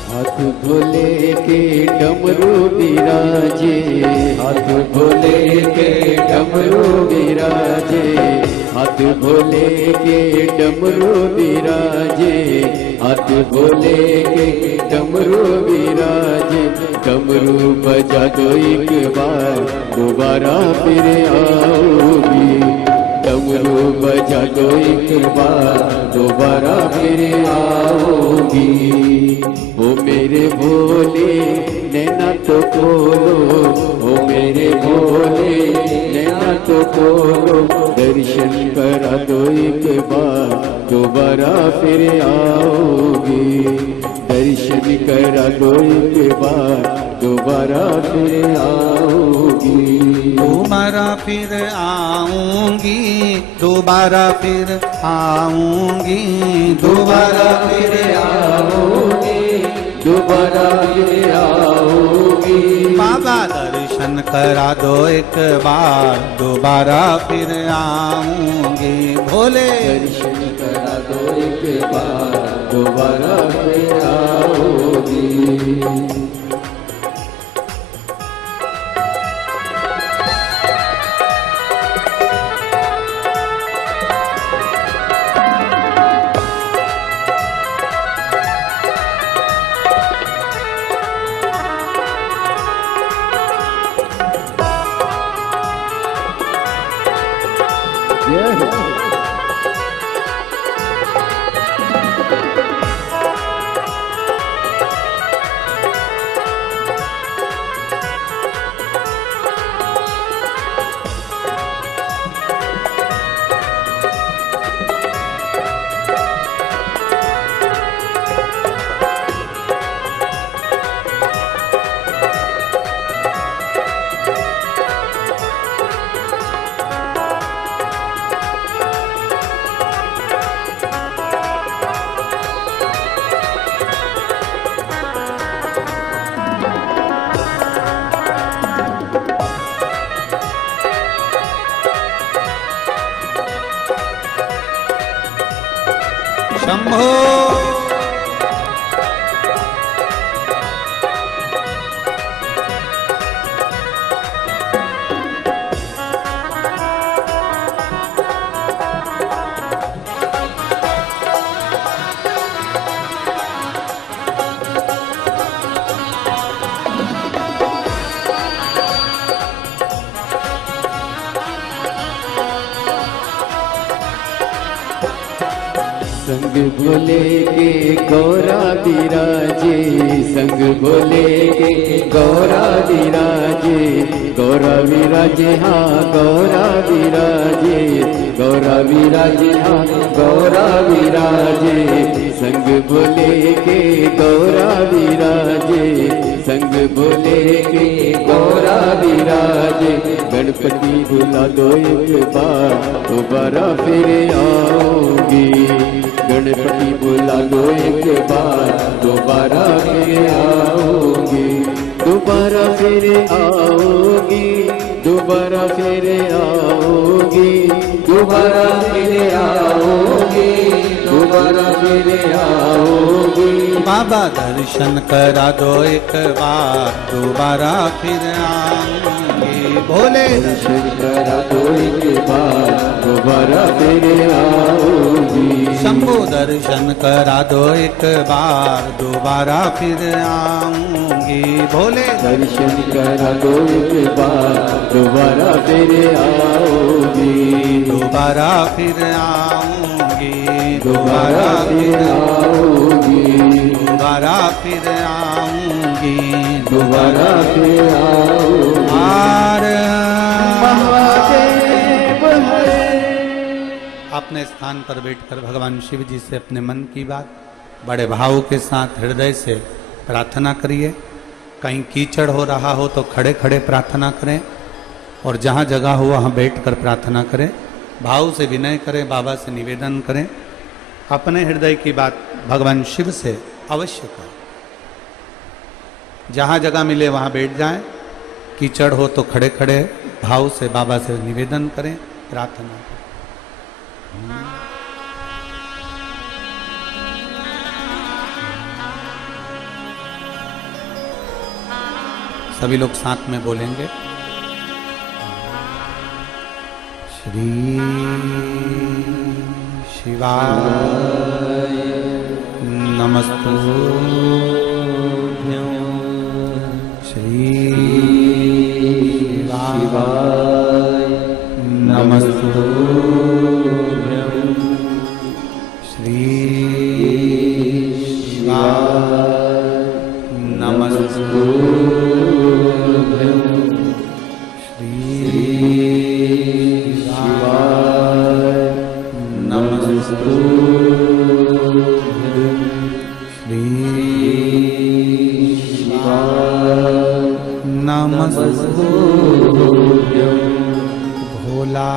हाथ भोले के डमरू विराजे, हाथ भोले के डमरू विराजे, हाथ भोले के डमरू विराजे, हाथ भोले के डमरू विराजे। डमरू बजा दो एक बार, दोबारा फिर आओगी। डमरू बजा दो एक बार, दोबारा फिर आओगी। ओ मेरे भोले नैना तो खोलो, ओ मेरे भोले नैना तो खोलो। दर्शन करा दो एक बार, दोबारा फिर आओगी। दर्शन करा दो एक बार, दोबारा फिर आओगी। दोबारा फिर आऊंगी, दोबारा फिर आऊंगी, दोबारा फिर आऊंगी, दोबारा फिर आओगी। बाबा दर्शन करा दो एक बार, दोबारा फिर आऊंगी। भोले दर्शन करा दो एक बार, दोबारा फिर आओगी। जय हो। शंभो। संग भोले के गौरा विराजे, संग भोले के गौरा विराजे, गौरा विराजे हाँ गौरा विराजे, गौरा विराजे हाँ गौरा विराजे, संग भोले के गौरा विराजे, संग भोले के गौरा विराजे। गणपति बुला दो एक बार, दोबारा फिर आओगी। गणपति बुला दो एक बार, दोबारा फिर आओगी। दोबारा फिर आओगी, दोबारा फिर आओगी, दोबारा फिर आओगी, दोबारा फिर आओगी। बाबा दर्शन करा दो एक बार, दोबारा फिर आऊंगी। भोले दर्शन करा दो एक बार, दोबारा फिर आओगी। शंभो दर्शन करा दो एक बार, दोबारा फिर आऊंगी। भोले दर्शन करा दो एक बार, दोबारा फिर आओगी। दोबारा फिर आऊंगी, दोबारा फिर आओगी। दोबारा फिर आऊंगी, दोबारा फिर आओगी। हार महादेव है। अपने स्थान पर बैठकर भगवान शिव जी से अपने मन की बात बड़े भाव के साथ हृदय से प्रार्थना करिए। कहीं कीचड़ हो रहा हो तो खड़े खड़े प्रार्थना करें, और जहाँ जगह हो वहाँ बैठकर प्रार्थना करें। भाव से विनय करें, बाबा से निवेदन करें, अपने हृदय की बात भगवान शिव से अवश्य करें। जहाँ जगह मिले वहाँ बैठ जाएं, कीचड़ हो तो खड़े खड़े भाव से बाबा से निवेदन करें, प्रार्थना करें। सभी लोग साथ में बोलेंगे। श्री शिवाय नमस्तुभ्यं। श्री शिवाय नमस्तुभ्यं। श्री शिवाय नमस्तुभ्यं। श्री शिवाय नमस्तुभ्यं। श्री शिवाय नमस्तुभ्यं। भोला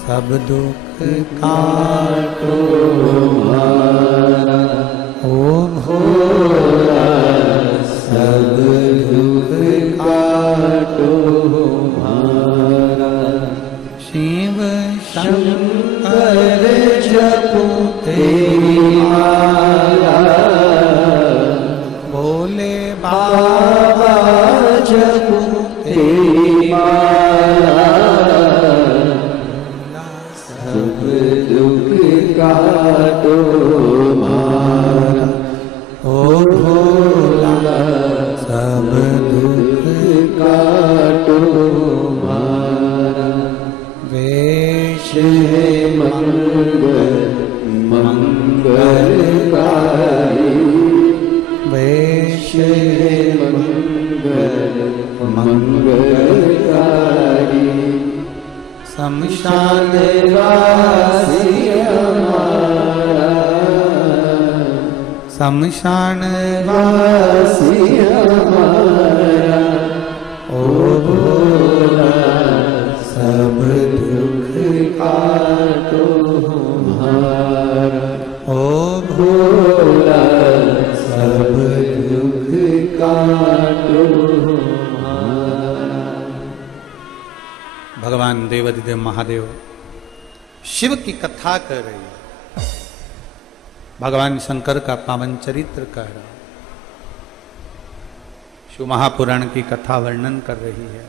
सब दुख काटो हमारा, ओ भोला सब दुख काटो हमारा। शिव शंकर जपो तेरी माला, भोले बाबा जपो तेरी माला। सब दुख काटो हमारा, ओ भोला सब दुख काटो हमारा। वेश हे मंगल मंगलकारी, वेश हे मंगल मंगलकारी। शमशान वासी हमारा, शमशान वासी हमारा। ओ भोला सब दुख काटो हमारा, ओ भोला सब दुख काटो हमारा। भगवान देवाधिदेव महादेव शिव की कथा कर रही है। भगवान शंकर का पावन चरित्र कह रहा, शिव महापुराण की कथा वर्णन कर रही है।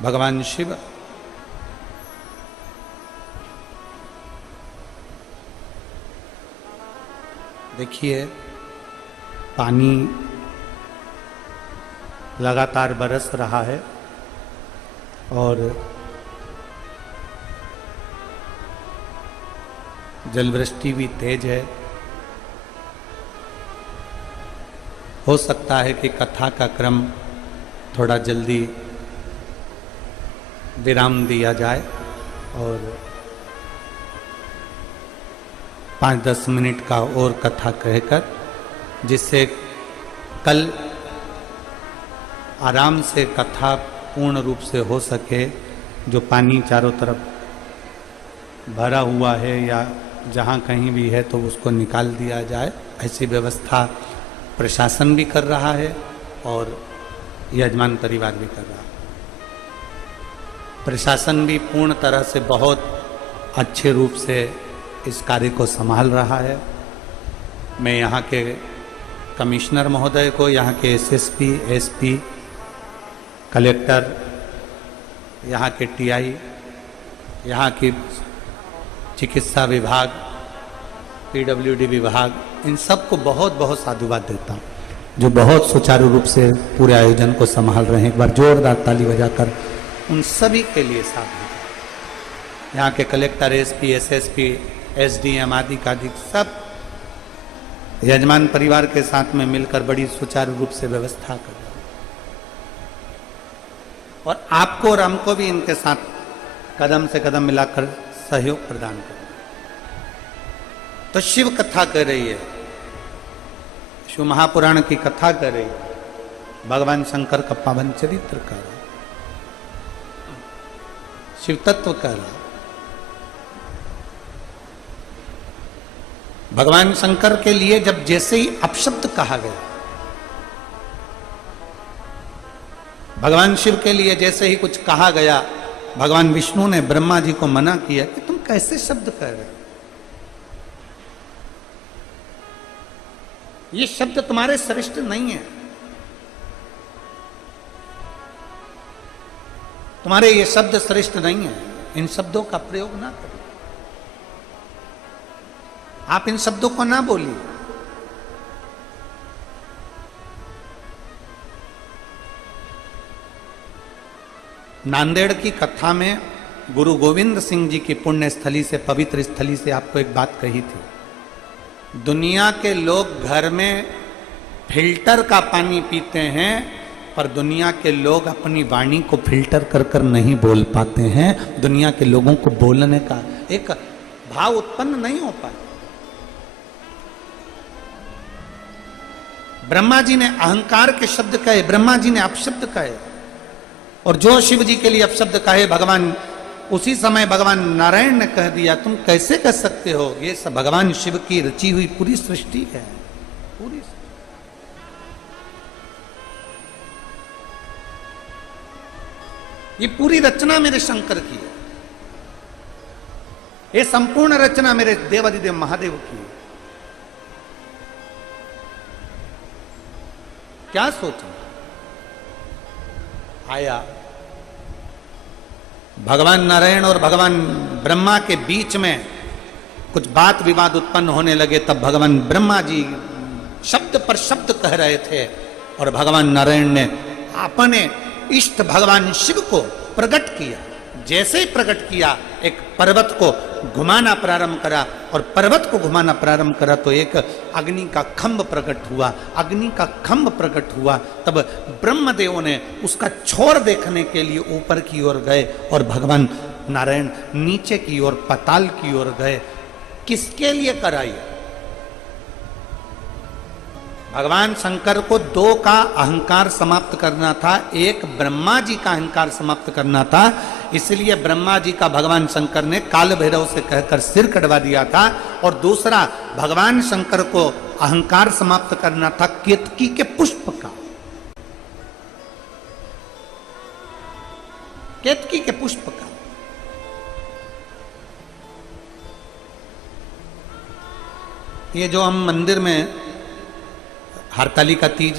भगवान शिव देखिए, पानी लगातार बरस रहा है और जलवृष्टि भी तेज है। हो सकता है कि कथा का क्रम थोड़ा जल्दी विराम दिया जाए और 5-10 मिनट का और कथा कहकर, जिससे कल आराम से कथा पूर्ण रूप से हो सके। जो पानी चारों तरफ भरा हुआ है या जहाँ कहीं भी है तो उसको निकाल दिया जाए, ऐसी व्यवस्था प्रशासन भी कर रहा है और यजमान परिवार भी कर रहा है। प्रशासन भी पूर्ण तरह से बहुत अच्छे रूप से इस कार्य को संभाल रहा है। मैं यहाँ के कमिश्नर महोदय को, यहाँ के एसएसपी, एसपी, कलेक्टर, यहाँ के टीआई, यहाँ की चिकित्सा विभाग, पीडब्ल्यूडी विभाग, इन सबको बहुत बहुत साधुवाद देता हूँ, जो बहुत सुचारू रूप से पूरे आयोजन को संभाल रहे हैं। एक बार जोरदार ताली बजाकर उन सभी के लिए साधु। यहाँ के कलेक्टर, एसपी, एसएसपी, एसडीएम आदि का अधिक सब यजमान परिवार के साथ में मिलकर बड़ी सुचारू रूप से व्यवस्था कर रहे हैं। और आपको और हमको भी इनके साथ कदम से कदम मिलाकर सहयोग प्रदान करें। तो शिव कथा कर रही है, शिव महापुराण की कथा कर रही है, भगवान शंकर का पावन चरित्र कर रहा, शिव तत्व कर रहा। भगवान शंकर के लिए जब जैसे ही अपशब्द कहा गया, भगवान शिव के लिए जैसे ही कुछ कहा गया, भगवान विष्णु ने ब्रह्मा जी को मना किया कि तुम कैसे शब्द कह रहे हो, ये शब्द तुम्हारे श्रेष्ठ नहीं है, तुम्हारे ये शब्द श्रेष्ठ नहीं है, इन शब्दों का प्रयोग ना करो, आप इन शब्दों को ना बोलिए। नांदेड़ की कथा में गुरु गोविंद सिंह जी की पुण्य स्थली से, पवित्र स्थली से आपको एक बात कही थी। दुनिया के लोग घर में फिल्टर का पानी पीते हैं, पर दुनिया के लोग अपनी वाणी को फिल्टर कर कर नहीं बोल पाते हैं। दुनिया के लोगों को बोलने का एक भाव उत्पन्न नहीं हो पाता। ब्रह्मा जी ने अहंकार के शब्द कहे, ब्रह्मा जी ने अपशब्द कहे, और जो शिव जी के लिए अपशब्द कहे, भगवान उसी समय भगवान नारायण ने कह दिया तुम कैसे कह सकते हो, ये सब भगवान शिव की रची हुई पूरी सृष्टि है, पूरी। ये पूरी रचना मेरे शंकर की है, ये संपूर्ण रचना मेरे देवादिदेव महादेव की है। क्या सोचा, आया भगवान नारायण और भगवान ब्रह्मा के बीच में कुछ बात विवाद उत्पन्न होने लगे, तब भगवान ब्रह्मा जी शब्द पर शब्द कह रहे थे और भगवान नारायण ने अपने इष्ट भगवान शिव को प्रकट किया। जैसे ही प्रकट किया, एक पर्वत को घुमाना प्रारंभ करा, और पर्वत को घुमाना प्रारंभ करा तो एक अग्नि का खंभ प्रकट हुआ। अग्नि का खंभ प्रकट हुआ, तब ब्रह्मदेव ने उसका छोर देखने के लिए ऊपर की ओर गए और भगवान नारायण नीचे की ओर, पाताल की ओर गए। किसके लिए कराई? भगवान शंकर को दो का अहंकार समाप्त करना था, एक ब्रह्मा जी का अहंकार समाप्त करना था। इसलिए ब्रह्मा जी का भगवान शंकर ने काल भैरव से कहकर सिर कटवा दिया था, और दूसरा भगवान शंकर को अहंकार समाप्त करना था केतकी के पुष्प का। केतकी के पुष्प का। ये जो हम मंदिर में हरतालिका तीज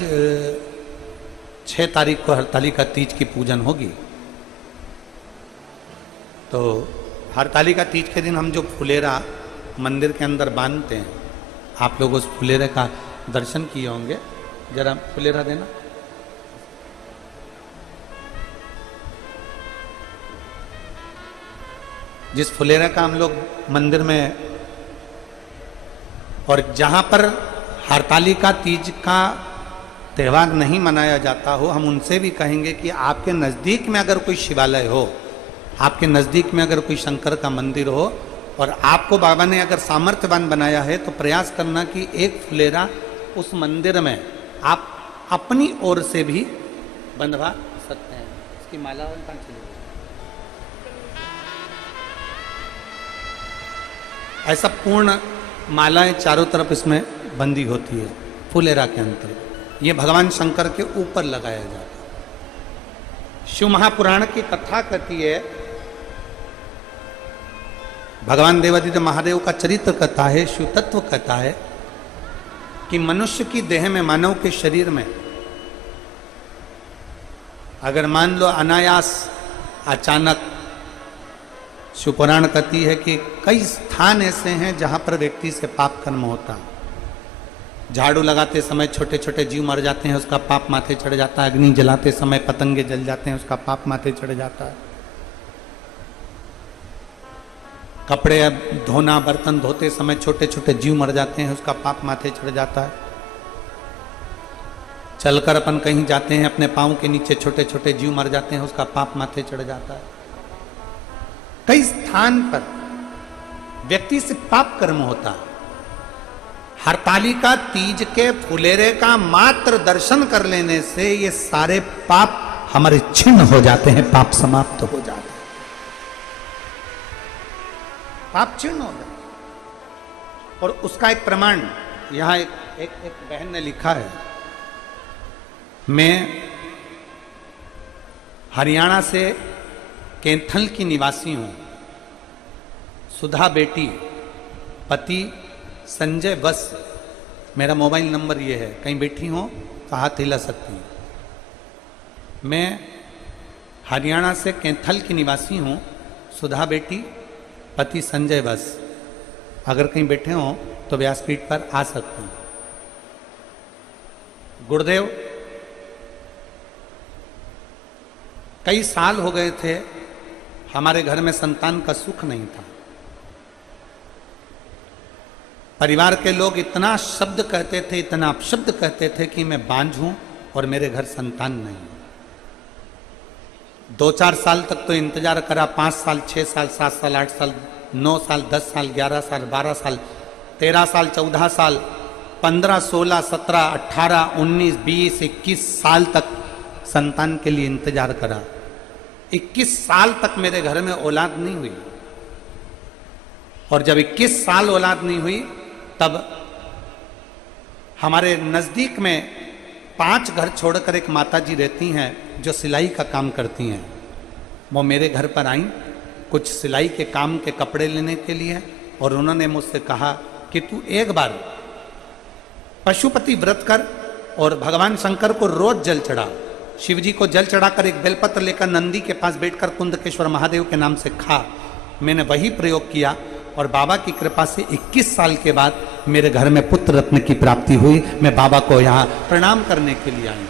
6 तारीख को हरतालिका तीज की पूजन होगी, तो हरतालिका तीज के दिन हम जो फुलेरा मंदिर के अंदर बांधते हैं, आप लोग उस फुलेरे का दर्शन किए होंगे। जरा फुलेरा देना। जिस फुलेरा का हम लोग मंदिर में, और जहां पर हरतालिका तीज का त्यौहार नहीं मनाया जाता हो, हम उनसे भी कहेंगे कि आपके नज़दीक में अगर कोई शिवालय हो, आपके नज़दीक में अगर कोई शंकर का मंदिर हो, और आपको बाबा ने अगर सामर्थ्यवान बनाया है, तो प्रयास करना कि एक फुलेरा उस मंदिर में आप अपनी ओर से भी बंधवा सकते हैं। इसकी माला कहाँ चली गई? ऐसा पूर्ण मालाएं चारों तरफ इसमें बंदी होती है फुलेरा के अंतर। ये भगवान शंकर के ऊपर लगाया जाता है। शिव महापुराण की कथा कहती है, भगवान देवादिदेव महादेव का चरित्र कहता है, शिव तत्व कहता है कि मनुष्य की देह में, मानव के शरीर में अगर मान लो अनायास अचानक, शिव पुराण कहती है कि कई स्थान ऐसे हैं जहां पर व्यक्ति से पाप कर्म होता है। झाड़ू लगाते समय छोटे छोटे जीव मर जाते हैं, उसका पाप माथे चढ़ जाता है। अग्नि जलाते समय पतंगे जल जाते हैं, उसका पाप माथे चढ़ जाता है। कपड़े धोना, बर्तन धोते समय छोटे छोटे जीव मर जाते हैं, उसका पाप माथे चढ़ जाता है। चलकर अपन कहीं जाते हैं, अपने पाँव के नीचे छोटे छोटे जीव मर जाते हैं, उसका पाप माथे चढ़ जाता है। कई स्थान पर व्यक्ति से पाप कर्म होता है। हरतालिका तीज के फुलेरे का मात्र दर्शन कर लेने से ये सारे पाप हमारे छिन्न हो जाते हैं, पाप समाप्त हो जाते हैं, पाप छिन्न हो जाते। और उसका एक प्रमाण यहां एक बहन ने लिखा है। मैं हरियाणा से कैथल की निवासी हूं। सुधा बेटी, पति संजय बस। मेरा मोबाइल नंबर ये है, कहीं बैठी हो तो हाथ हिला सकती हूं। मैं हरियाणा से कैथल की निवासी हूं। सुधा बेटी, पति संजय बस। अगर कहीं बैठे हो तो व्यासपीठ पर आ सकते हैं। गुरुदेव, कई साल हो गए थे, हमारे घर में संतान का सुख नहीं था। परिवार के लोग इतना शब्द कहते थे, इतना अपशब्द कहते थे कि मैं बांझ हूं और मेरे घर संतान नहीं। 2-4 साल तक तो इंतजार करा, 5 साल, 6 साल, 7 साल, 8 साल, 9 साल, 10 साल, 11 साल, 12 साल, 13 साल, 14 साल, 15, 16, 17, 18, 19, 20, 21 साल तक संतान के लिए इंतजार करा। 21 साल तक मेरे घर में औलाद नहीं हुई। और जब 21 साल औलाद नहीं हुई, तब हमारे नज़दीक में 5 घर छोड़कर एक माताजी रहती हैं जो सिलाई का काम करती हैं। वो मेरे घर पर आईं कुछ सिलाई के काम के कपड़े लेने के लिए, और उन्होंने मुझसे कहा कि तू एक बार पशुपति व्रत कर और भगवान शंकर को रोज जल चढ़ा। शिव जी को जल चढ़ाकर एक बेलपत्र लेकर नंदी के पास बैठकर कुंदकेश्वर महादेव के नाम से खा। मैंने वही प्रयोग किया और बाबा की कृपा से 21 साल के बाद मेरे घर में पुत्र रत्न की प्राप्ति हुई। मैं बाबा को यहाँ प्रणाम करने के लिए आई।